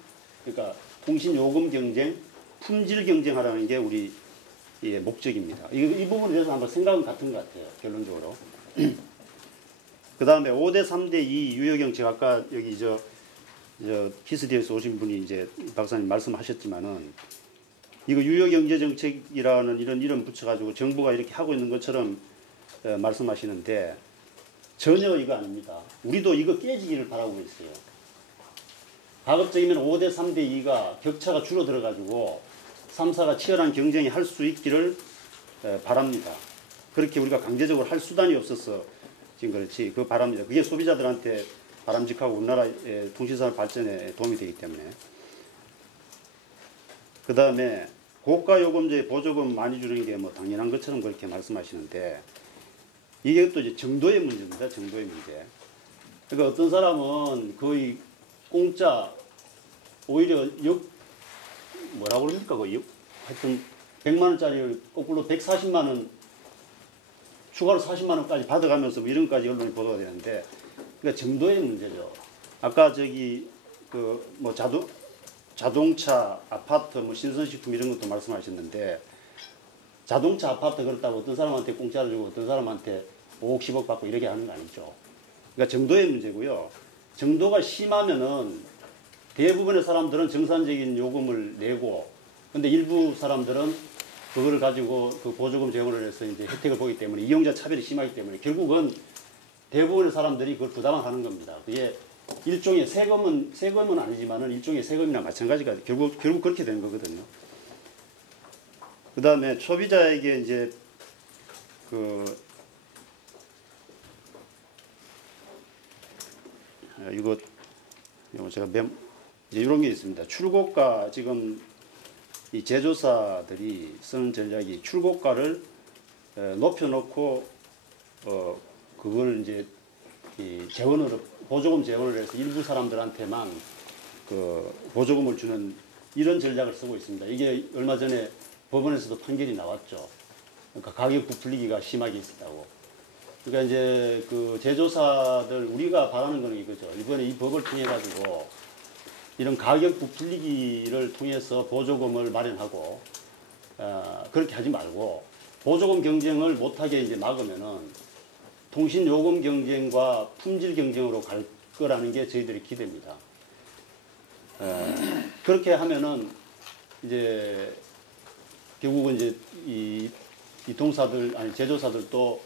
그러니까 통신 요금 경쟁 품질 경쟁하라는 게 우리 목적입니다. 이 부분에 대해서 한번 생각은 같은 것 같아요. 결론적으로. 그 다음에 5대 3대 2 유효경책 아까 여기 PCD에서 오신 분이 이제 박사님 말씀하셨지만은 이거 유효경제정책이라는 이런 이름 붙여가지고 정부가 이렇게 하고 있는 것처럼 말씀하시는데 전혀 이거 아닙니다. 우리도 이거 깨지기를 바라고 있어요. 가급적이면 5대 3대 2가 격차가 줄어들어가지고 3사가 치열한 경쟁이 할 수 있기를 바랍니다. 그렇게 우리가 강제적으로 할 수단이 없어서 지금 그렇지 그 바랍니다. 그게 소비자들한테 바람직하고 우리나라의 통신산업 발전에 도움이 되기 때문에. 그 다음에 고가요금제 보조금 많이 주는 게 뭐 당연한 것처럼 그렇게 말씀하시는데 이게 또 이제 정도의 문제입니다. 정도의 문제. 그러니까 어떤 사람은 거의 공짜 오히려 뭐라고 그럽니까? 하여튼 100만 원짜리를 거꾸로 140만 원 추가로 40만 원까지 받아가면서 뭐 이런 까지 언론이 보도가 되는데 그러니까 정도의 문제죠. 아까 저기 그 뭐 자동차, 아파트, 뭐 신선식품 이런 것도 말씀하셨는데 자동차, 아파트 그렇다고 어떤 사람한테 공짜로 주고 어떤 사람한테 5억, 10억 받고 이렇게 하는 거 아니죠. 그러니까 정도의 문제고요. 정도가 심하면은 대부분의 사람들은 정상적인 요금을 내고 근데 일부 사람들은 그거를 가지고 그 보조금 제공을 해서 이제 혜택을 보기 때문에 이용자 차별이 심하기 때문에 결국은 대부분의 사람들이 그걸 부담하는 겁니다. 그게 일종의 세금은 아니지만은 일종의 세금이나 마찬가지가 결국 그렇게 되는 거거든요. 그 다음에 소비자에게 이제 이거 제가 이제 이런 게 있습니다. 출고가 지금 이 제조사들이 쓰는 전략이 출고가를 높여놓고 그걸 이제 이 보조금 재원을 해서 일부 사람들한테만 그 보조금을 주는 이런 전략을 쓰고 있습니다. 이게 얼마 전에 법원에서도 판결이 나왔죠. 그러니까 가격 부풀리기가 심하게 있었다고. 그러니까 이제 그 제조사들 우리가 바라는 거는 이거죠. 이번에 이 법을 통해 가지고 이런 가격 부풀리기를 통해서 보조금을 마련하고 그렇게 하지 말고 보조금 경쟁을 못하게 이제 막으면은 통신 요금 경쟁과 품질 경쟁으로 갈 거라는 게 저희들의 기대입니다. 그렇게 하면은 이제 결국은 이제 이 동사들 아니 제조사들도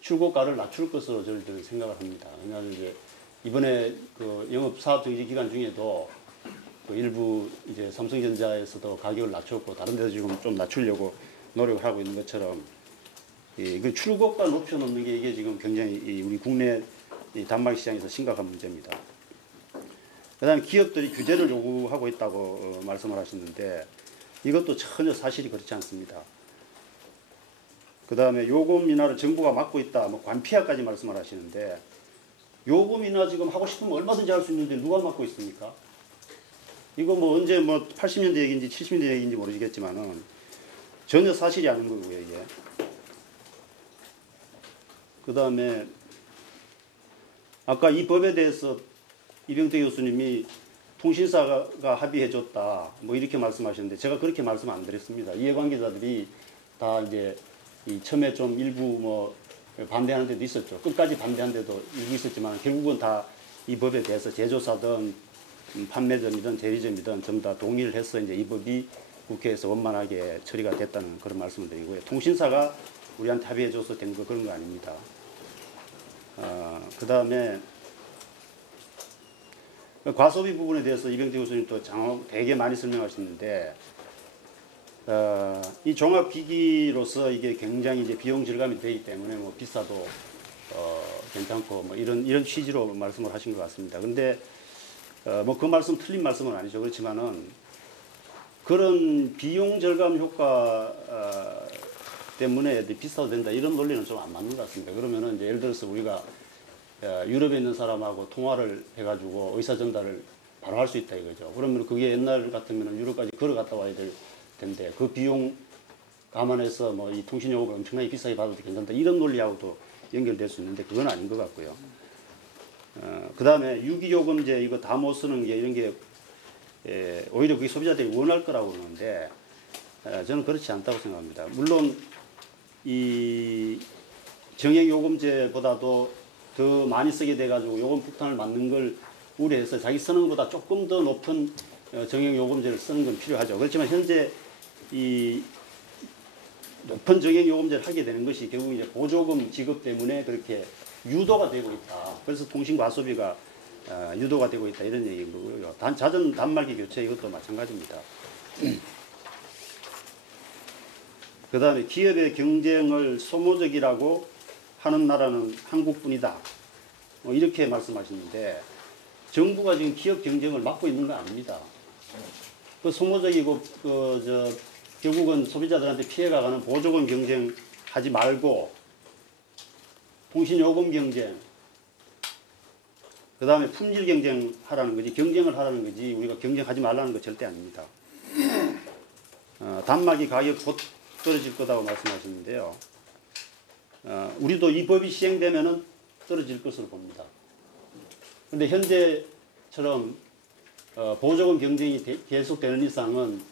출고가를 낮출 것으로 저희들 생각을 합니다. 왜냐하면 이제 이번에 그 영업 사업 정지 기간 중에도 그 일부 이제 삼성전자에서도 가격을 낮췄고 다른 데도 지금 좀 낮추려고 노력을 하고 있는 것처럼 그 출고가 높여놓는 게 이게 지금 굉장히 우리 국내 단말 시장에서 심각한 문제입니다. 그다음에 기업들이 규제를 요구하고 있다고 말씀을 하셨는데 이것도 전혀 사실이 그렇지 않습니다. 그다음에 요금 인하를 정부가 막고 있다, 뭐 관피하까지 말씀을 하시는데 요금 인하 지금 하고 싶으면 얼마든지 할 수 있는데 누가 막고 있습니까? 이거 뭐 언제 뭐 80년대 얘기인지 70년대 얘기인지 모르겠지만은 전혀 사실이 아닌 거고요, 이게. 그 다음에 아까 이 법에 대해서 이병태 교수님이 통신사가 합의해줬다 뭐 이렇게 말씀하셨는데 제가 그렇게 말씀 안 드렸습니다. 이해관계자들이 다 이제 처음에 좀 일부 뭐 반대하는 데도 있었죠. 끝까지 반대하는 데도 일부 있었지만 결국은 다 이 법에 대해서 제조사든 판매점이든 대리점이든 전부 다 동의를 해서 이제 이 법이 국회에서 원만하게 처리가 됐다는 그런 말씀을 드리고요. 통신사가 우리한테 합의해줘서 된 거 그런 거 아닙니다. 그 다음에 과소비 부분에 대해서 이병태 교수님 또 되게 많이 설명하시는데 이 종합기기로서 이게 굉장히 이제 비용 절감이 되기 때문에 뭐 비싸도 괜찮고 뭐 이런 취지로 말씀을 하신 것 같습니다. 근데 뭐 그 말씀 틀린 말씀은 아니죠. 그렇지만은 그런 비용 절감 효과 때문에 비싸도 된다 이런 논리는 좀 안 맞는 것 같습니다. 그러면은 이제 예를 들어서 우리가 유럽에 있는 사람하고 통화를 해가지고 의사 전달을 바로 할 수 있다 이거죠. 그러면 그게 옛날 같으면 유럽까지 걸어갔다 와야 될 텐데 그 비용 감안해서 뭐 이 통신요금을 엄청나게 비싸게 받아도 괜찮다 이런 논리하고도 연결될 수 있는데 그건 아닌 것 같고요. 그 다음에 유기요금제 이거 다 못 쓰는 게 이런 게 오히려 그게 소비자들이 원할 거라고 그러는데 저는 그렇지 않다고 생각합니다. 물론 이 정액요금제보다도 더 많이 쓰게 돼가지고 요금 폭탄을 맞는 걸 우려해서 자기 쓰는 것보다 조금 더 높은 정액 요금제를 쓰는 건 필요하죠. 그렇지만 현재 이 높은 정액 요금제를 하게 되는 것이 결국 이제 보조금 지급 때문에 그렇게 유도가 되고 있다. 그래서 통신 과소비가 유도가 되고 있다 이런 얘기인 거고요. 자전 단말기 교체 이것도 마찬가지입니다. 그 다음에 기업의 경쟁을 소모적이라고 하는 나라는 한국뿐이다. 이렇게 말씀하시는데 정부가 지금 기업 경쟁을 막고 있는 거 아닙니다. 그 소모적이고 결국은 소비자들한테 피해가 가는 보조금 경쟁하지 말고 통신요금 경쟁, 그 다음에 품질 경쟁하라는 거지 경쟁을 하라는 거지 우리가 경쟁하지 말라는 거 절대 아닙니다. 단말기 가격 곧 떨어질 거다고 말씀하셨는데요. 우리도 이 법이 시행되면은 떨어질 것으로 봅니다. 그런데 현재처럼 보조금 경쟁이 계속되는 이상은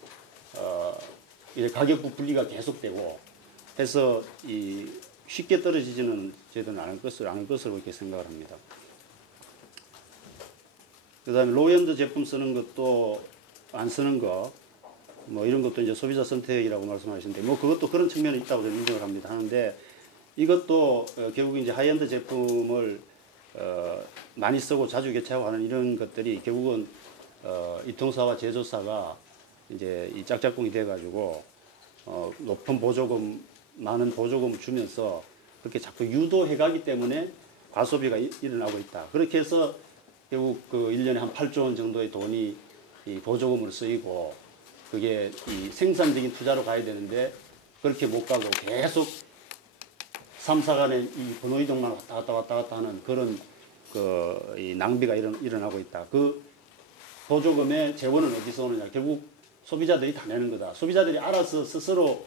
이제 가격 부분리가 계속되고 해서 쉽게 떨어지지는 저희들은 않을 것으로 이렇게 생각을 합니다. 그 다음에 로엔드 제품 쓰는 것도 안 쓰는 거, 뭐 이런 것도 이제 소비자 선택이라고 말씀하시는데, 뭐 그것도 그런 측면이 있다고 저는 인정을 합니다. 하는데 이것도 결국 이제 하이엔드 제품을 많이 쓰고 자주 교체하고 하는 이런 것들이 결국은 이통사와 제조사가 이제 이 짝짝꿍이 돼가지고 높은 보조금, 많은 보조금을 주면서 그렇게 자꾸 유도해가기 때문에 과소비가 일어나고 있다. 그렇게 해서 결국 그 1년에 한 8조 원 정도의 돈이 이 보조금으로 쓰이고 그게 이 생산적인 투자로 가야 되는데 그렇게 못 가고 계속 3사 간에 이 번호 이동만 왔다 갔다 하는 그런 이 낭비가 일어나고 있다. 그 보조금의 재원은 어디서 오느냐. 결국 소비자들이 다 내는 거다. 소비자들이 알아서 스스로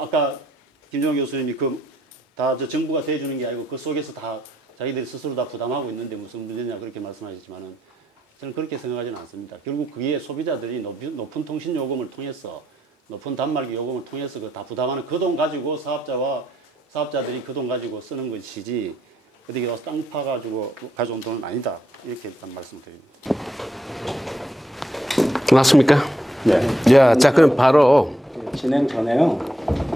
아까 김정호 교수님이 다 정부가 대주는 게 아니고 그 속에서 다 자기들이 스스로 다 부담하고 있는데 무슨 문제냐 그렇게 말씀하셨지만은 저는 그렇게 생각하지는 않습니다. 결국 그게 소비자들이 높은 통신 요금을 통해서 높은 단말기 요금을 통해서 다 부담하는 그 돈 가지고 사업자들이 그 돈 가지고 쓰는 것이지 어디 가서 땅 파가지고 가져온 돈은 아니다. 이렇게 일단 말씀드립니다. 맞습니까? 네. 야, 자 그럼 바로 진행 전에요.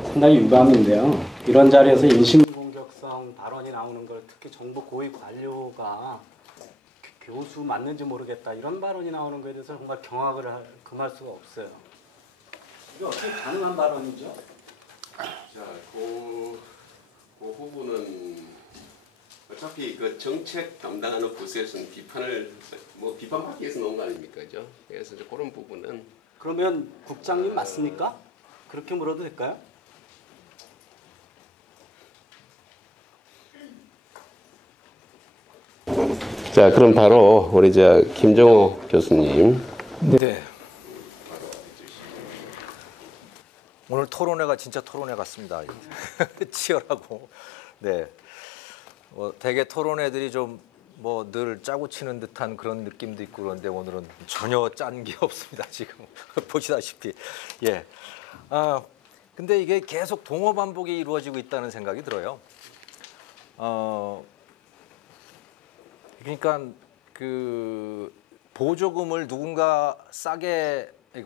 상당히 유감인데요. 이런 자리에서 인신공격성 발언이 나오는 걸 특히 정부 고위 관료가 교수 맞는지 모르겠다 이런 발언이 나오는 거에 대해서 정말 경악을 금할 수가 없어요. 이게 어떻게 가능한 발언이죠? 자, 그 부분은 어차피 그 정책 담당하는 부서에서는 비판받기 위해서 놓은 거 아닙니까, 그죠? 그래서 이제 그런 부분은 그러면 국장님 맞습니까? 그렇게 물어도 될까요? 자, 그럼 바로 우리 김정호 교수님. 네. 오늘 토론회가 진짜 토론회 같습니다. 치열하고. 네. 대개 토론회들이 좀 늘 짜고 치는 듯한 그런 느낌도 있고 그런데 오늘은 전혀 짠 게 없습니다. 지금 보시다시피. 예. 근데 이게 계속 동어 반복이 이루어지고 있다는 생각이 들어요. 그러니까 그 보조금을 누군가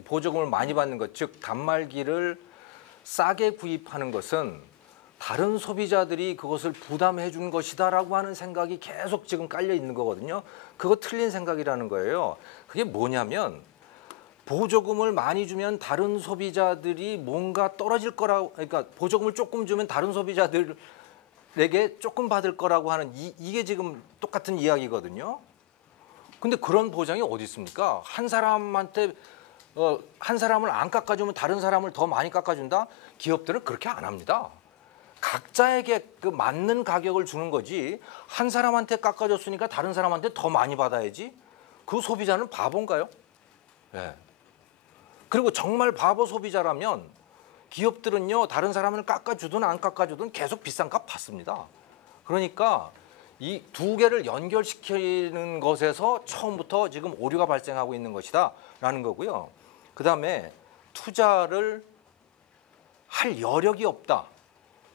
보조금을 많이 받는 것, 즉 단말기를 싸게 구입하는 것은 다른 소비자들이 그것을 부담해 준 것이다라고 하는 생각이 계속 지금 깔려 있는 거거든요. 그거 틀린 생각이라는 거예요. 그게 뭐냐면 보조금을 많이 주면 다른 소비자들이 뭔가 떨어질 거라고, 그러니까 보조금을 조금 주면 다른 소비자들에게 조금 받을 거라고 하는 이게 지금 똑같은 이야기거든요. 근데 그런 보장이 어디 있습니까? 한 사람한테 한 사람을 안 깎아주면 다른 사람을 더 많이 깎아준다? 기업들은 그렇게 안 합니다. 각자에게 그 맞는 가격을 주는 거지 한 사람한테 깎아줬으니까 다른 사람한테 더 많이 받아야지. 그 소비자는 바본가요? 네. 그리고 정말 바보 소비자라면 기업들은요 다른 사람을 깎아주든 안 깎아주든 계속 비싼 값 받습니다. 그러니까 이 두 개를 연결시키는 것에서 처음부터 지금 오류가 발생하고 있는 것이다라는 거고요. 그다음에 투자를 할 여력이 없다.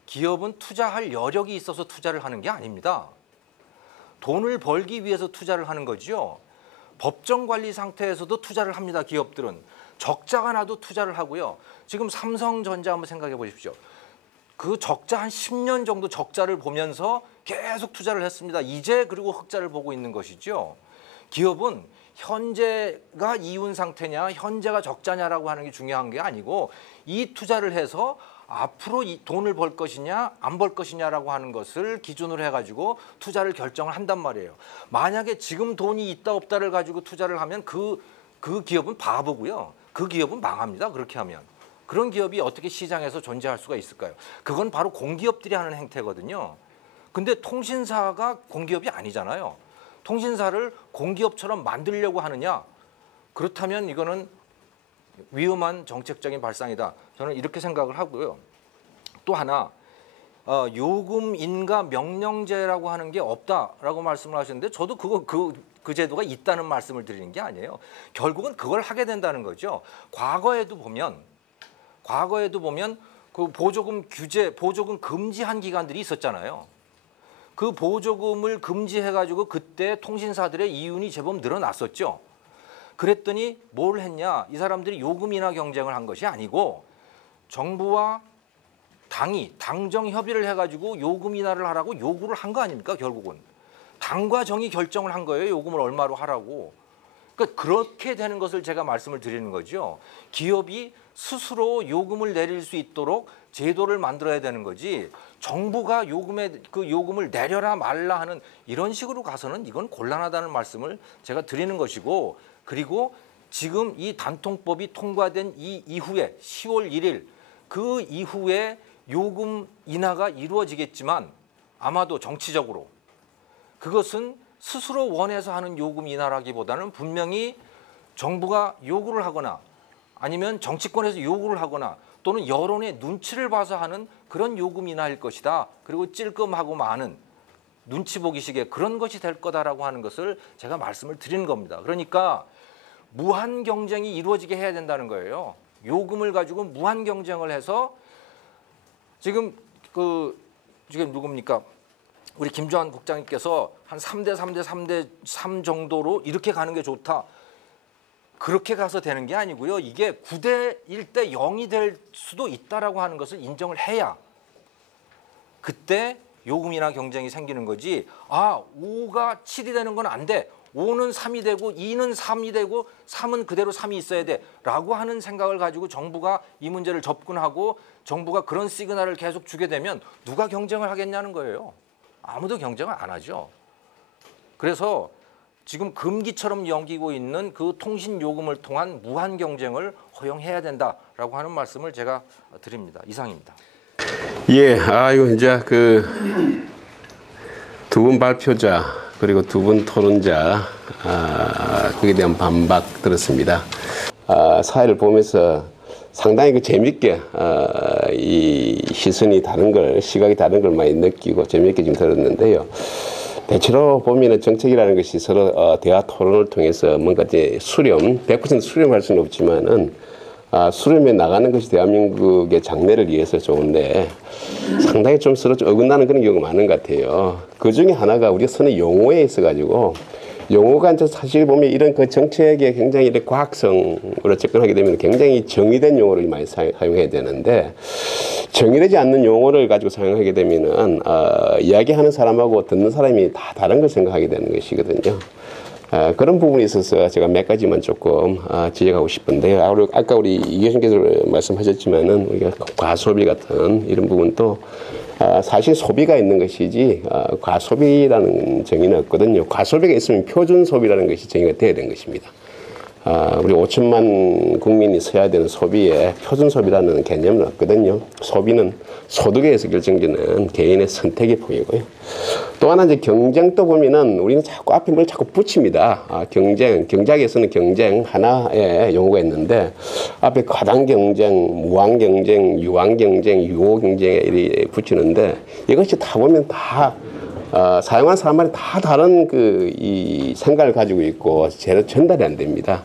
기업은 투자할 여력이 있어서 투자를 하는 게 아닙니다. 돈을 벌기 위해서 투자를 하는 거죠. 법정 관리 상태에서도 투자를 합니다. 기업들은 적자가 나도 투자를 하고요. 지금 삼성전자 한번 생각해 보십시오. 그 적자 한 10년 정도 적자를 보면서 계속 투자를 했습니다. 이제 그리고 흑자를 보고 있는 것이죠. 기업은 현재가 이윤 상태냐 현재가 적자냐라고 하는 게 중요한 게 아니고 이 투자를 해서 앞으로 이 돈을 벌 것이냐 안 벌 것이냐라고 하는 것을 기준으로 해가지고 투자를 결정을 한단 말이에요. 만약에 지금 돈이 있다 없다를 가지고 투자를 하면 그 기업은 바보고요. 그 기업은 망합니다. 그렇게 하면. 그런 기업이 어떻게 시장에서 존재할 수가 있을까요? 그건 바로 공기업들이 하는 행태거든요. 근데 통신사가 공기업이 아니잖아요. 통신사를 공기업처럼 만들려고 하느냐? 그렇다면 이거는 위험한 정책적인 발상이다. 저는 이렇게 생각을 하고요. 또 하나 요금 인가 명령제라고 하는 게 없다라고 말씀을 하셨는데 저도 그 제도가 있다는 말씀을 드리는 게 아니에요. 결국은 그걸 하게 된다는 거죠. 과거에도 보면 그 보조금 규제, 보조금 금지한 기간들이 있었잖아요. 그 보조금을 금지해가지고 그때 통신사들의 이윤이 제법 늘어났었죠. 그랬더니 뭘 했냐? 이 사람들이 요금 인하 경쟁을 한 것이 아니고 정부와 당이 당정 협의를 해가지고 요금 인하를 하라고 요구를 한 거 아닙니까? 결국은 당과 정이 결정을 한 거예요. 요금을 얼마로 하라고. 그러니까 그렇게 되는 것을 제가 말씀을 드리는 거죠. 기업이 스스로 요금을 내릴 수 있도록 제도를 만들어야 되는 거지. 정부가 요금을 내려라 말라 하는 이런 식으로 가서는 이건 곤란하다는 말씀을 제가 드리는 것이고, 그리고 지금 이 단통법이 통과된 이 이후에 10월 1일 그 이후에 요금 인하가 이루어지겠지만 아마도 정치적으로 그것은 스스로 원해서 하는 요금 인하라기보다는 분명히 정부가 요구를 하거나 아니면 정치권에서 요구를 하거나 또는 여론의 눈치를 봐서 하는 그런 요금 인하일 것이다. 그리고 찔끔하고 많은 눈치 보기식의 그런 것이 될 거다라고 하는 것을 제가 말씀을 드리는 겁니다. 그러니까 무한 경쟁이 이루어지게 해야 된다는 거예요. 요금을 가지고 무한 경쟁을 해서 지금 누굽니까? 우리 김주환 국장님께서 한 3대 3대 3대 3 정도로 이렇게 가는 게 좋다. 그렇게 가서 되는 게 아니고요. 이게 9대 1대 0이 될 수도 있다라고 하는 것을 인정을 해야 그때 요금이나 경쟁이 생기는 거지. 5가 7이 되는 건 안 돼. 5는 3이 되고 2는 3이 되고 3은 그대로 3이 있어야 돼. 라고 하는 생각을 가지고 정부가 이 문제를 접근하고 정부가 그런 시그널을 계속 주게 되면 누가 경쟁을 하겠냐는 거예요. 아무도 경쟁을 안 하죠. 그래서 지금 금기처럼 여기고 있는 그 통신 요금을 통한 무한 경쟁을 허용해야 된다라고 하는 말씀을 제가 드립니다. 이상입니다. 예, 이거 이제 두 분 발표자 그리고 두 분 토론자 그에 대한 반박 들었습니다. 사회를 보면서 상당히 재밌게 이 시선이 다른 걸, 시각이 다른 걸 많이 느끼고 재밌게 지금 들었는데요. 대체로 보면은 정책이라는 것이 서로 대화 토론을 통해서 뭔가 이제 100% 수렴할 수는 없지만은 수렴해 나가는 것이 대한민국의 장래를 위해서 좋은데 상당히 좀 서로 좀 어긋나는 그런 경우가 많은 것 같아요. 그 중에 하나가 우리가 쓰는 용어에 있어가지고 용어가 이제 사실 보면 이런 그 정책에 굉장히 이렇게 과학성으로 접근하게 되면 굉장히 정의된 용어를 많이 사용해야 되는데 정의되지 않는 용어를 가지고 사용하게 되면은 이야기하는 사람하고 듣는 사람이 다 다른 걸 생각하게 되는 것이거든요. 그런 부분에 있어서 제가 몇 가지만 조금 지적하고 싶은데요. 아까 우리 이 교수님께서 말씀하셨지만은 우리가 과소비 같은 이런 부분도 사실 소비가 있는 것이지 과소비라는 정의는 없거든요. 과소비가 있으면 표준 소비라는 것이 정의가 돼야 되는 것입니다. 우리 5천만 국민이 써야 되는 소비에 표준 소비라는 개념은 없거든요. 소비는 소득에 의해서 결정되는 개인의 선택의 폭이고요. 또 하나 이제 경쟁도 보면은 우리는 자꾸 앞에 뭘 자꾸 붙입니다. 경제학에서는 경쟁 하나의 용어가 있는데 앞에 과당 경쟁, 무한 경쟁, 유한 경쟁, 유호 경쟁에 이렇게 붙이는데 이것이 다 보면 다 사용한 사람마다 다 다른 이 생각을 가지고 있고 제대로 전달이 안 됩니다.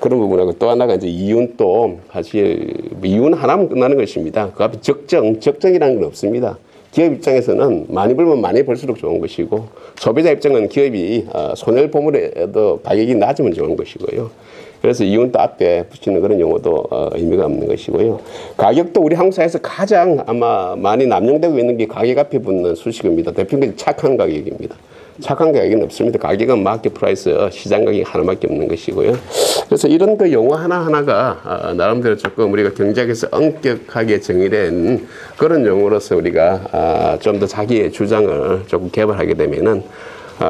그런 부분하고 또 하나가 이제 이윤도 사실 이윤 하나면 끝나는 것입니다. 그 앞에 적정이라는 건 없습니다. 기업 입장에서는 많이 벌면 많이 벌수록 좋은 것이고 소비자 입장은 기업이 손해를 보물에도 가격이 낮으면 좋은 것이고요. 그래서 이윤도 앞에 붙이는 그런 용어도 의미가 없는 것이고요. 가격도 우리 한국 사회에서 가장 아마 많이 남용되고 있는 게 가격 앞에 붙는 수식어입니다. 대표적인 착한 가격입니다. 착한 가격은 없습니다. 가격은 마켓 프라이스, 시장 가격이 하나밖에 없는 것이고요. 그래서 이런 그 용어 하나하나가 나름대로 조금 우리가 경제학에서 엄격하게 정의된 그런 용어로서 우리가 좀 더 자기의 주장을 조금 개발하게 되면은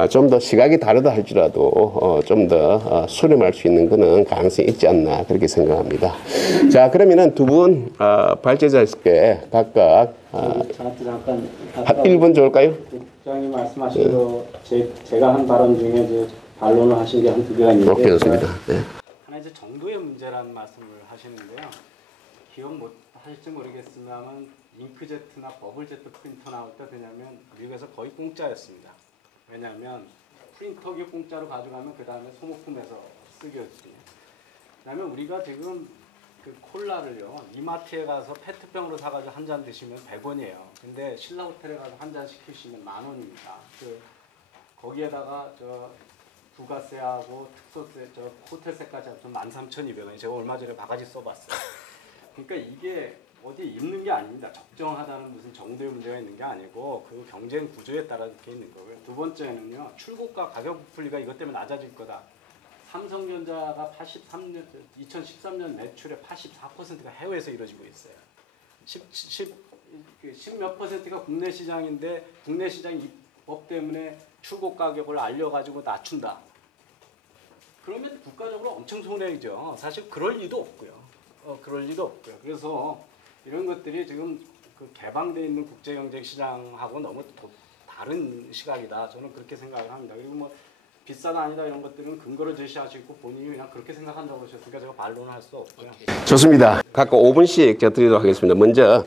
좀 더 시각이 다르다 할지라도 좀 더 수렴할 수 있는 그런 가능성이 있지 않나 그렇게 생각합니다. 자, 그러면은 두 분 발제자께 각각 잠깐 한 1분 좋을까요? 국장님 말씀하신 거 제가 한 발언 중에 이제 반론을 하신 게 한 두 개가 있는데 오케이, 좋습니다. 네. 하나 이제 정도의 문제라는 말씀을 하시는데요. 기억 못 하실지 모르겠습니다만 잉크제트나 버블제트 프린터 나올 때 왜냐하면 미국에서 거의 공짜였습니다. 왜냐하면 프린터기 공짜로 가져가면 그 다음에 소모품에서 쓰겠거든요. 그다음에 우리가 지금 그 콜라를요 이마트에 가서 페트병으로 사가지고 한 잔 드시면 100원이에요. 근데 신라 호텔에 가서 한 잔 시키시면 10,000원입니다. 거기에다가 저 부가세하고 특소세, 저 호텔세까지 합치면 13,200원이. 제가 얼마 전에 바가지 써봤어요. 그러니까 이게 어디 있는 게 아닙니다. 적정하다는 무슨 정도의 문제가 있는 게 아니고 그 경쟁 구조에 따라 이렇게 있는 거고요. 두 번째는요, 출고가 가격 부풀리가 이것 때문에 낮아질 거다. 삼성전자가 2013년 매출의 84%가 해외에서 이루어지고 있어요. 10몇 퍼센트가 국내 시장인데 국내 시장 입법 때문에 출고 가격을 알려가지고 낮춘다. 그러면 국가적으로 엄청 손해죠. 사실 그럴 리도 없고요. 그럴 리도 없고요. 그래서 이런 것들이 지금 그 개방되어 있는 국제경제 시장하고 너무 다른 시각이다. 저는 그렇게 생각을 합니다. 그리고 뭐 비싸다 아니다 이런 것들은 근거를 제시하시고 본인이 그냥 그렇게 생각한다고 하셨으니까 제가 반론을 할 수 없고요. 좋습니다. 각각 5분씩 제가 드리도록 하겠습니다. 먼저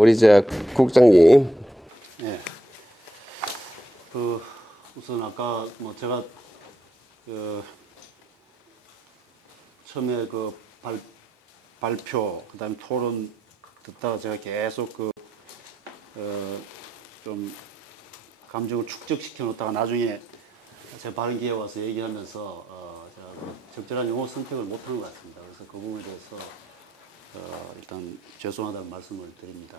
우리 국장님. 네. 우선 아까 뭐 제가 처음에 발표 그다음에 토론 듣다가 제가 계속 좀 감정을 축적시켜 놓다가 나중에 제 발언 기회에 와서 얘기하면서 제가 적절한 용어 선택을 못하는 것 같습니다. 그래서 그 부분에 대해서 일단 죄송하다는 말씀을 드립니다.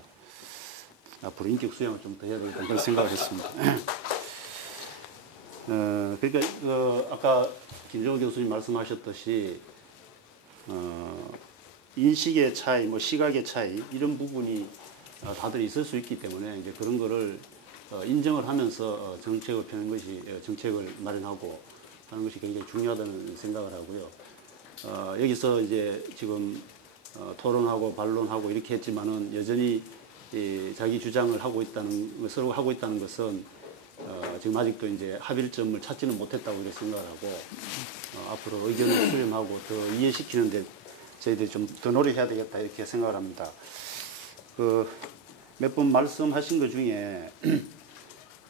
앞으로 인격 수양을 좀 더 해야 되겠다 그런 생각을 했습니다. 그러니까 아까 김정우 교수님 말씀하셨듯이 인식의 차이, 뭐 시각의 차이 이런 부분이 다들 있을 수 있기 때문에 이제 그런 거를 인정을 하면서 정책을 펴는 것이 정책을 마련하고 하는 것이 굉장히 중요하다는 생각을 하고요. 여기서 이제 지금 토론하고 반론하고 이렇게 했지만은 여전히 자기 주장을 하고 있다는 서로 하고 있다는 것은 지금 아직도 이제 합일점을 찾지는 못했다고 이렇게 생각을 하고 앞으로 의견을 수렴하고 더 이해시키는데 저희들이 좀 더 노력해야 되겠다 이렇게 생각을 합니다. 몇 번 말씀하신 것 중에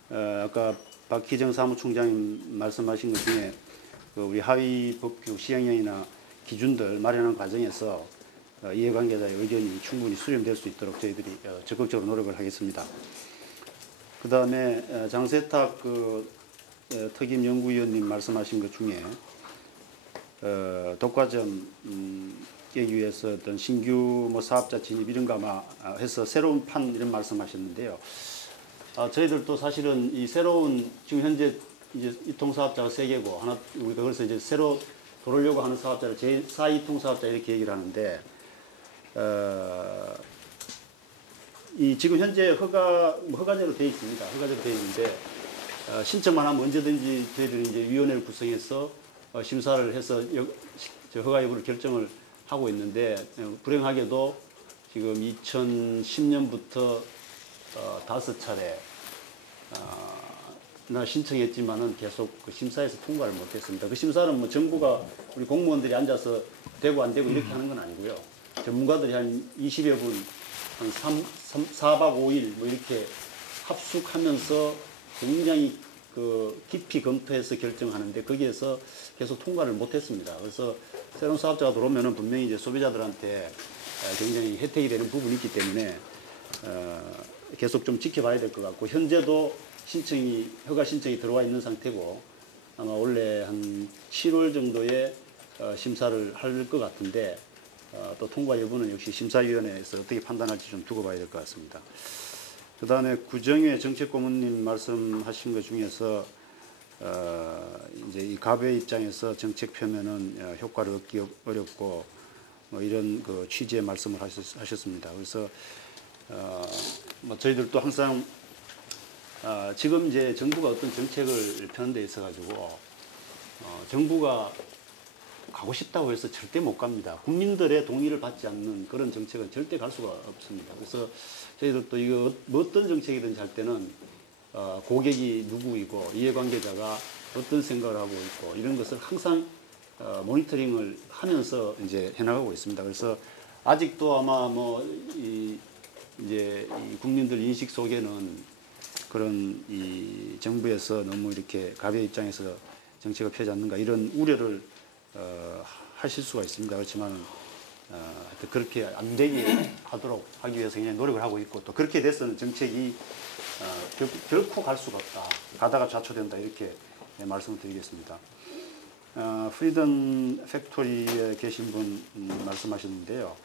아까 박희정 사무총장님 말씀하신 것 중에 우리 하위 법규 시행령이나 기준들 마련하는 과정에서 이해관계자의 의견이 충분히 수렴될 수 있도록 저희들이 적극적으로 노력을 하겠습니다. 그 다음에 장세탁 특임 연구위원님 말씀하신 것 중에 독과점 깨기 위해서 어떤 신규 뭐 사업자 진입 이런가 아마 해서 새로운 판 이런 말씀하셨는데요. 저희들도 사실은 이 새로운 지금 현재 이제 이통사업자가 3개고 하나 우리가 그래서 이제 새로 들어오려고 하는 사업자를 제4 이통사업자 이렇게 얘기를 하는데 이 지금 현재 허가제로 되어 있습니다. 허가제로 되어 있는데 신청만 하면 언제든지 저희들이 이제 위원회를 구성해서 심사를 해서 허가 여부를 결정을 하고 있는데 불행하게도 지금 2010년부터 5차례 나 신청했지만은 계속 그 심사에서 통과를 못했습니다. 그 심사는 뭐 정부가 우리 공무원들이 앉아서 되고 안 되고 이렇게 하는 건 아니고요. 전문가들이 한 20여 분, 한 4박 5일 뭐 이렇게 합숙하면서 굉장히 깊이 검토해서 결정하는데 거기에서 계속 통과를 못했습니다. 그래서 새로운 사업자가 들어오면은 분명히 이제 소비자들한테 굉장히 혜택이 되는 부분이 있기 때문에 계속 좀 지켜봐야 될 것 같고 현재도 허가 신청이 들어와 있는 상태고 아마 원래 한 7월 정도에 심사를 할 것 같은데 또 통과 여부는 역시 심사위원회에서 어떻게 판단할지 좀 두고 봐야 될 것 같습니다. 그다음에 구정회 정책고문님 말씀하신 것 중에서 이제 이 갑의 입장에서 정책 펴면은 효과를 얻기 어렵고 뭐 이런 그 취지의 말씀을 하셨습니다. 그래서 뭐 저희들도 항상 지금 이제 정부가 어떤 정책을 펴는 데 있어 가지고 정부가 가고 싶다고 해서 절대 못 갑니다. 국민들의 동의를 받지 않는 그런 정책은 절대 갈 수가 없습니다. 그래서 저희들도 이거 어떤 정책이든지 할 때는 고객이 누구이고 이해관계자가 어떤 생각을 하고 있고 이런 것을 항상 모니터링을 하면서 이제 해나가고 있습니다. 그래서 아직도 아마 뭐 이제 이 국민들 인식 속에는 그런 이 정부에서 너무 이렇게 갑의 입장에서 정책을 펴지 않는가 이런 우려를 하실 수가 있습니다. 그렇지만 그렇게 안 되게 하도록 하기 위해서 굉장히 노력을 하고 있고 또 그렇게 돼서는 정책이 결코 갈 수가 없다. 가다가 좌초된다 이렇게 말씀을 드리겠습니다. 프리덤 팩토리에 계신 분 말씀하셨는데요.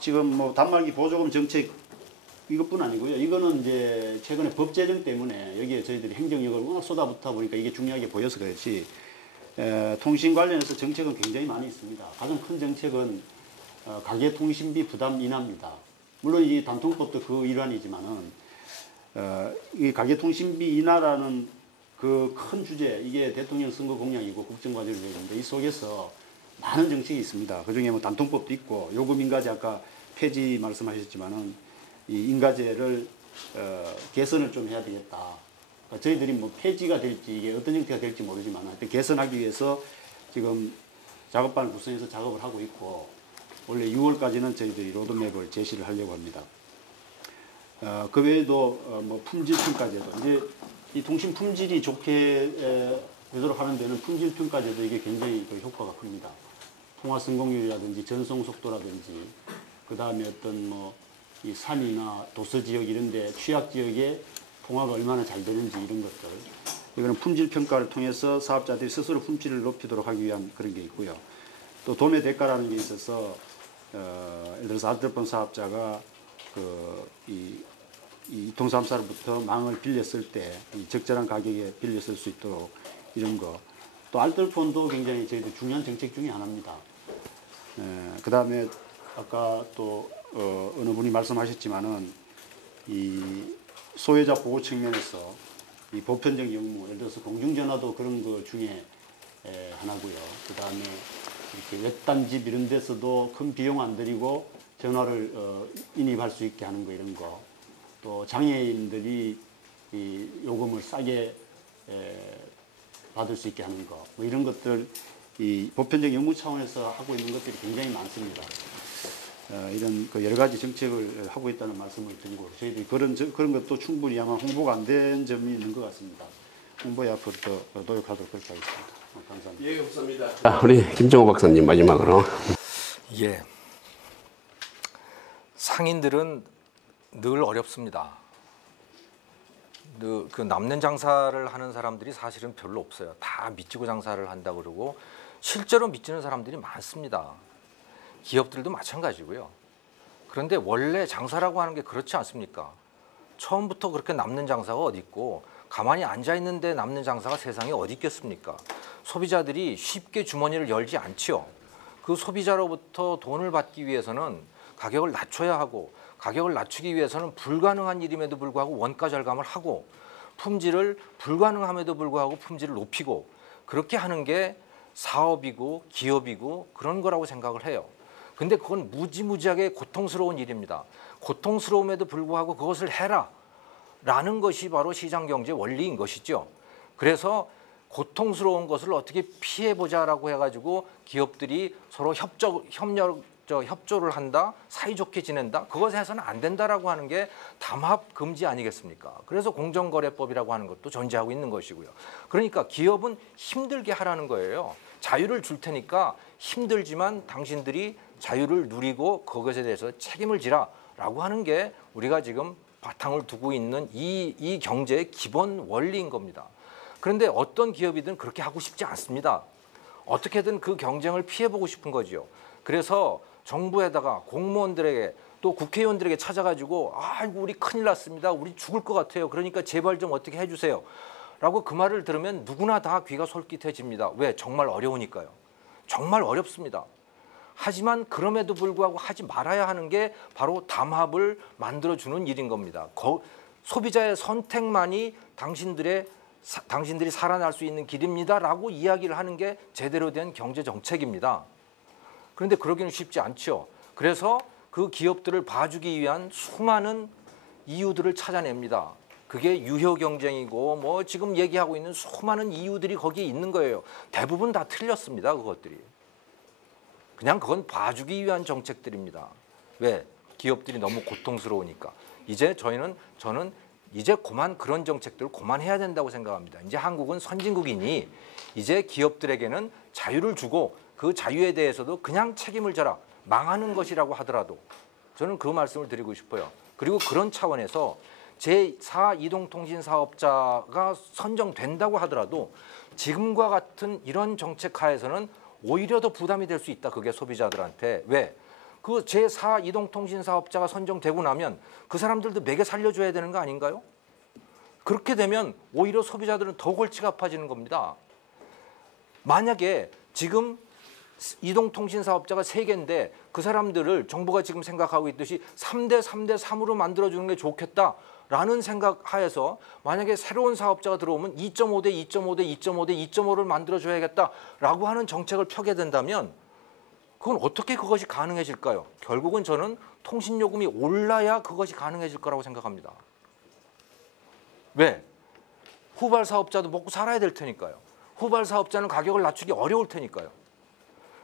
지금 뭐 단말기 보조금 정책 이것뿐 아니고요. 이거는 이제 최근에 법 제정 때문에 여기에 저희들이 행정력을 워낙 쏟아붓다 보니까 이게 중요하게 보여서 그렇지. 통신 관련해서 정책은 굉장히 많이 있습니다. 가장 큰 정책은 가계통신비 부담 인하입니다. 물론 이 단통법도 그 일환이지만은 이 가계통신비 인하라는 그 큰 주제 이게 대통령 선거 공약이고 국정과제로 되어 있는데 이 속에서 많은 정책이 있습니다. 그중에 뭐 단통법도 있고 요금 인가제 아까 폐지 말씀하셨지만은 이 인가제를 개선을 좀 해야 되겠다. 그러니까 저희들이 뭐 폐지가 될지 이게 어떤 형태가 될지 모르지만 하여튼 개선하기 위해서 지금 작업반을 구성해서 작업을 하고 있고 원래 6월까지는 저희들이 로드맵을 제시를 하려고 합니다. 그 외에도 뭐 품질 평가제도 이제 이 통신 품질이 좋게 되도록 하는 데는 품질 평가제도 이게 굉장히 그 효과가 큽니다. 통화 성공률이라든지 전송 속도라든지 그 다음에 어떤 뭐 이 산이나 도서 지역 이런데 취약 지역에 통화가 얼마나 잘 되는지 이런 것들 이거는 품질 평가를 통해서 사업자들이 스스로 품질을 높이도록 하기 위한 그런 게 있고요. 또 도매 대가라는 게 있어서 예를 들어서 알뜰폰 사업자가 이 이통삼사로부터 망을 빌렸을 때 적절한 가격에 빌렸을 수 있도록 이런 거. 또 알뜰폰도 굉장히 저희들 중요한 정책 중에 하나입니다. 그 다음에 아까 또 어느 분이 말씀하셨지만은 이 소외자 보호 측면에서 이 보편적 영무, 예를 들어서 공중전화도 그런 거 중에 하나고요. 그 다음에 이렇게 외딴집 이런 데서도 큰 비용 안 들이고 전화를 인입할 수 있게 하는 거 이런 거. 또 장애인들이 이 요금을 싸게 받을 수 있게 하는 거. 뭐 이런 것들 이 보편적 영무 차원에서 하고 있는 것들이 굉장히 많습니다. 이런 그 여러 가지 정책을 하고 있다는 말씀을 드리고 저희들이 그런 것도 충분히 아마 홍보가 안 된 점이 있는 것 같습니다. 홍보에 앞으로 더 노력하도록 그렇게 하겠습니다. 감사합니다. 예, 감사합니다. 우리 김정호 박사님 마지막으로. 예. 상인들은 늘 어렵습니다. 그 남는 장사를 하는 사람들이 사실은 별로 없어요. 다 미치고 장사를 한다 그러고 실제로 미치는 사람들이 많습니다. 기업들도 마찬가지고요. 그런데 원래 장사라고 하는 게 그렇지 않습니까? 처음부터 그렇게 남는 장사가 어디 있고 가만히 앉아 있는데 남는 장사가 세상에 어디 있겠습니까? 소비자들이 쉽게 주머니를 열지 않지요. 그 소비자로부터 돈을 받기 위해서는 가격을 낮춰야 하고 가격을 낮추기 위해서는 불가능한 일임에도 불구하고 원가 절감을 하고 품질을 불가능함에도 불구하고 품질을 높이고 그렇게 하는 게 사업이고 기업이고 그런 거라고 생각을 해요. 근데 그건 무지무지하게 고통스러운 일입니다. 고통스러움에도 불구하고 그것을 해라 라는 것이 바로 시장경제 원리인 것이죠. 그래서 고통스러운 것을 어떻게 피해보자라고 해가지고 기업들이 서로 협조를 한다, 사이좋게 지낸다, 그것을 해서는 안 된다라고 하는 게 담합 금지 아니겠습니까? 그래서 공정거래법이라고 하는 것도 존재하고 있는 것이고요. 그러니까 기업은 힘들게 하라는 거예요. 자유를 줄 테니까 힘들지만 당신들이 자유를 누리고 그것에 대해서 책임을 지라 라고 하는 게 우리가 지금 바탕을 두고 있는 이 경제의 기본 원리인 겁니다. 그런데 어떤 기업이든 그렇게 하고 싶지 않습니다. 어떻게든 그 경쟁을 피해보고 싶은 거죠. 그래서 정부에다가 공무원들에게 또 국회의원들에게 찾아가지고 아이고 우리 큰일 났습니다. 우리 죽을 것 같아요. 그러니까 제발 좀 어떻게 해주세요. 라고 그 말을 들으면 누구나 다 귀가 솔깃해집니다. 왜? 정말 어려우니까요. 정말 어렵습니다. 하지만 그럼에도 불구하고 하지 말아야 하는 게 바로 담합을 만들어주는 일인 겁니다. 소비자의 선택만이 당신들이 살아날 수 있는 길입니다라고 이야기를 하는 게 제대로 된 경제 정책입니다. 그런데 그러기는 쉽지 않죠. 그래서 그 기업들을 봐주기 위한 수많은 이유들을 찾아냅니다. 그게 유효 경쟁이고 뭐 지금 얘기하고 있는 수많은 이유들이 거기에 있는 거예요. 대부분 다 틀렸습니다. 그것들이. 그냥 그건 봐주기 위한 정책들입니다. 왜? 기업들이 너무 고통스러우니까. 이제 저는 이제 그런 정책들을 그만해야 된다고 생각합니다. 이제 한국은 선진국이니 이제 기업들에게는 자유를 주고 그 자유에 대해서도 그냥 책임을 져라. 망하는 것이라고 하더라도 저는 그 말씀을 드리고 싶어요. 그리고 그런 차원에서 제4 이동통신사업자가 선정된다고 하더라도 지금과 같은 이런 정책 하에서는 오히려 더 부담이 될 수 있다. 그게 소비자들한테. 왜? 그 제4 이동통신사업자가 선정되고 나면 그 사람들도 매개 살려줘야 되는 거 아닌가요? 그렇게 되면 오히려 소비자들은 더 골치가 아파지는 겁니다. 만약에 지금 이동통신사업자가 3개인데 그 사람들을 정부가 지금 생각하고 있듯이 3대 3대 3으로 만들어주는 게 좋겠다라는 생각 하에서 만약에 새로운 사업자가 들어오면 2.5대 2.5대 2.5대 2.5를 만들어줘야겠다라고 하는 정책을 펴게 된다면 그건 어떻게 그것이 가능해질까요? 결국은 저는 통신요금이 올라야 그것이 가능해질 거라고 생각합니다. 왜? 후발 사업자도 먹고 살아야 될 테니까요. 후발 사업자는 가격을 낮추기 어려울 테니까요.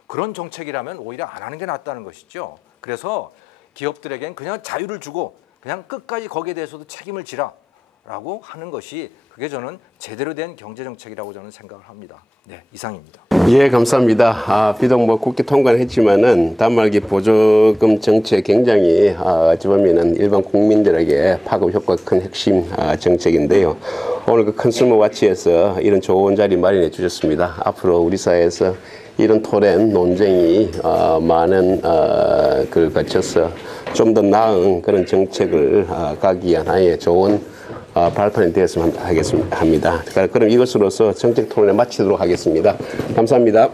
그런 정책이라면 오히려 안 하는 게 낫다는 것이죠. 그래서 기업들에겐 그냥 자유를 주고 그냥 끝까지 거기에 대해서도 책임을 지라라고 하는 것이 그게 저는 제대로 된 경제정책이라고 저는 생각을 합니다. 네, 이상입니다. 예, 감사합니다. 비록 뭐 국회 통과는 했지만은 단말기 보조금 정책 굉장히 어찌 보면은 일반 국민들에게 파급 효과 큰 핵심 정책인데요. 오늘 그 컨슈머 와치에서 이런 좋은 자리 마련해 주셨습니다. 앞으로 우리 사회에서 이런 토론 논쟁이 많은 걸 거쳐서 좀 더 나은 그런 정책을 가기 위한 하나의 좋은 발판이 되었으면 합니다. 그럼 이것으로서 정책 토론을 마치도록 하겠습니다. 감사합니다.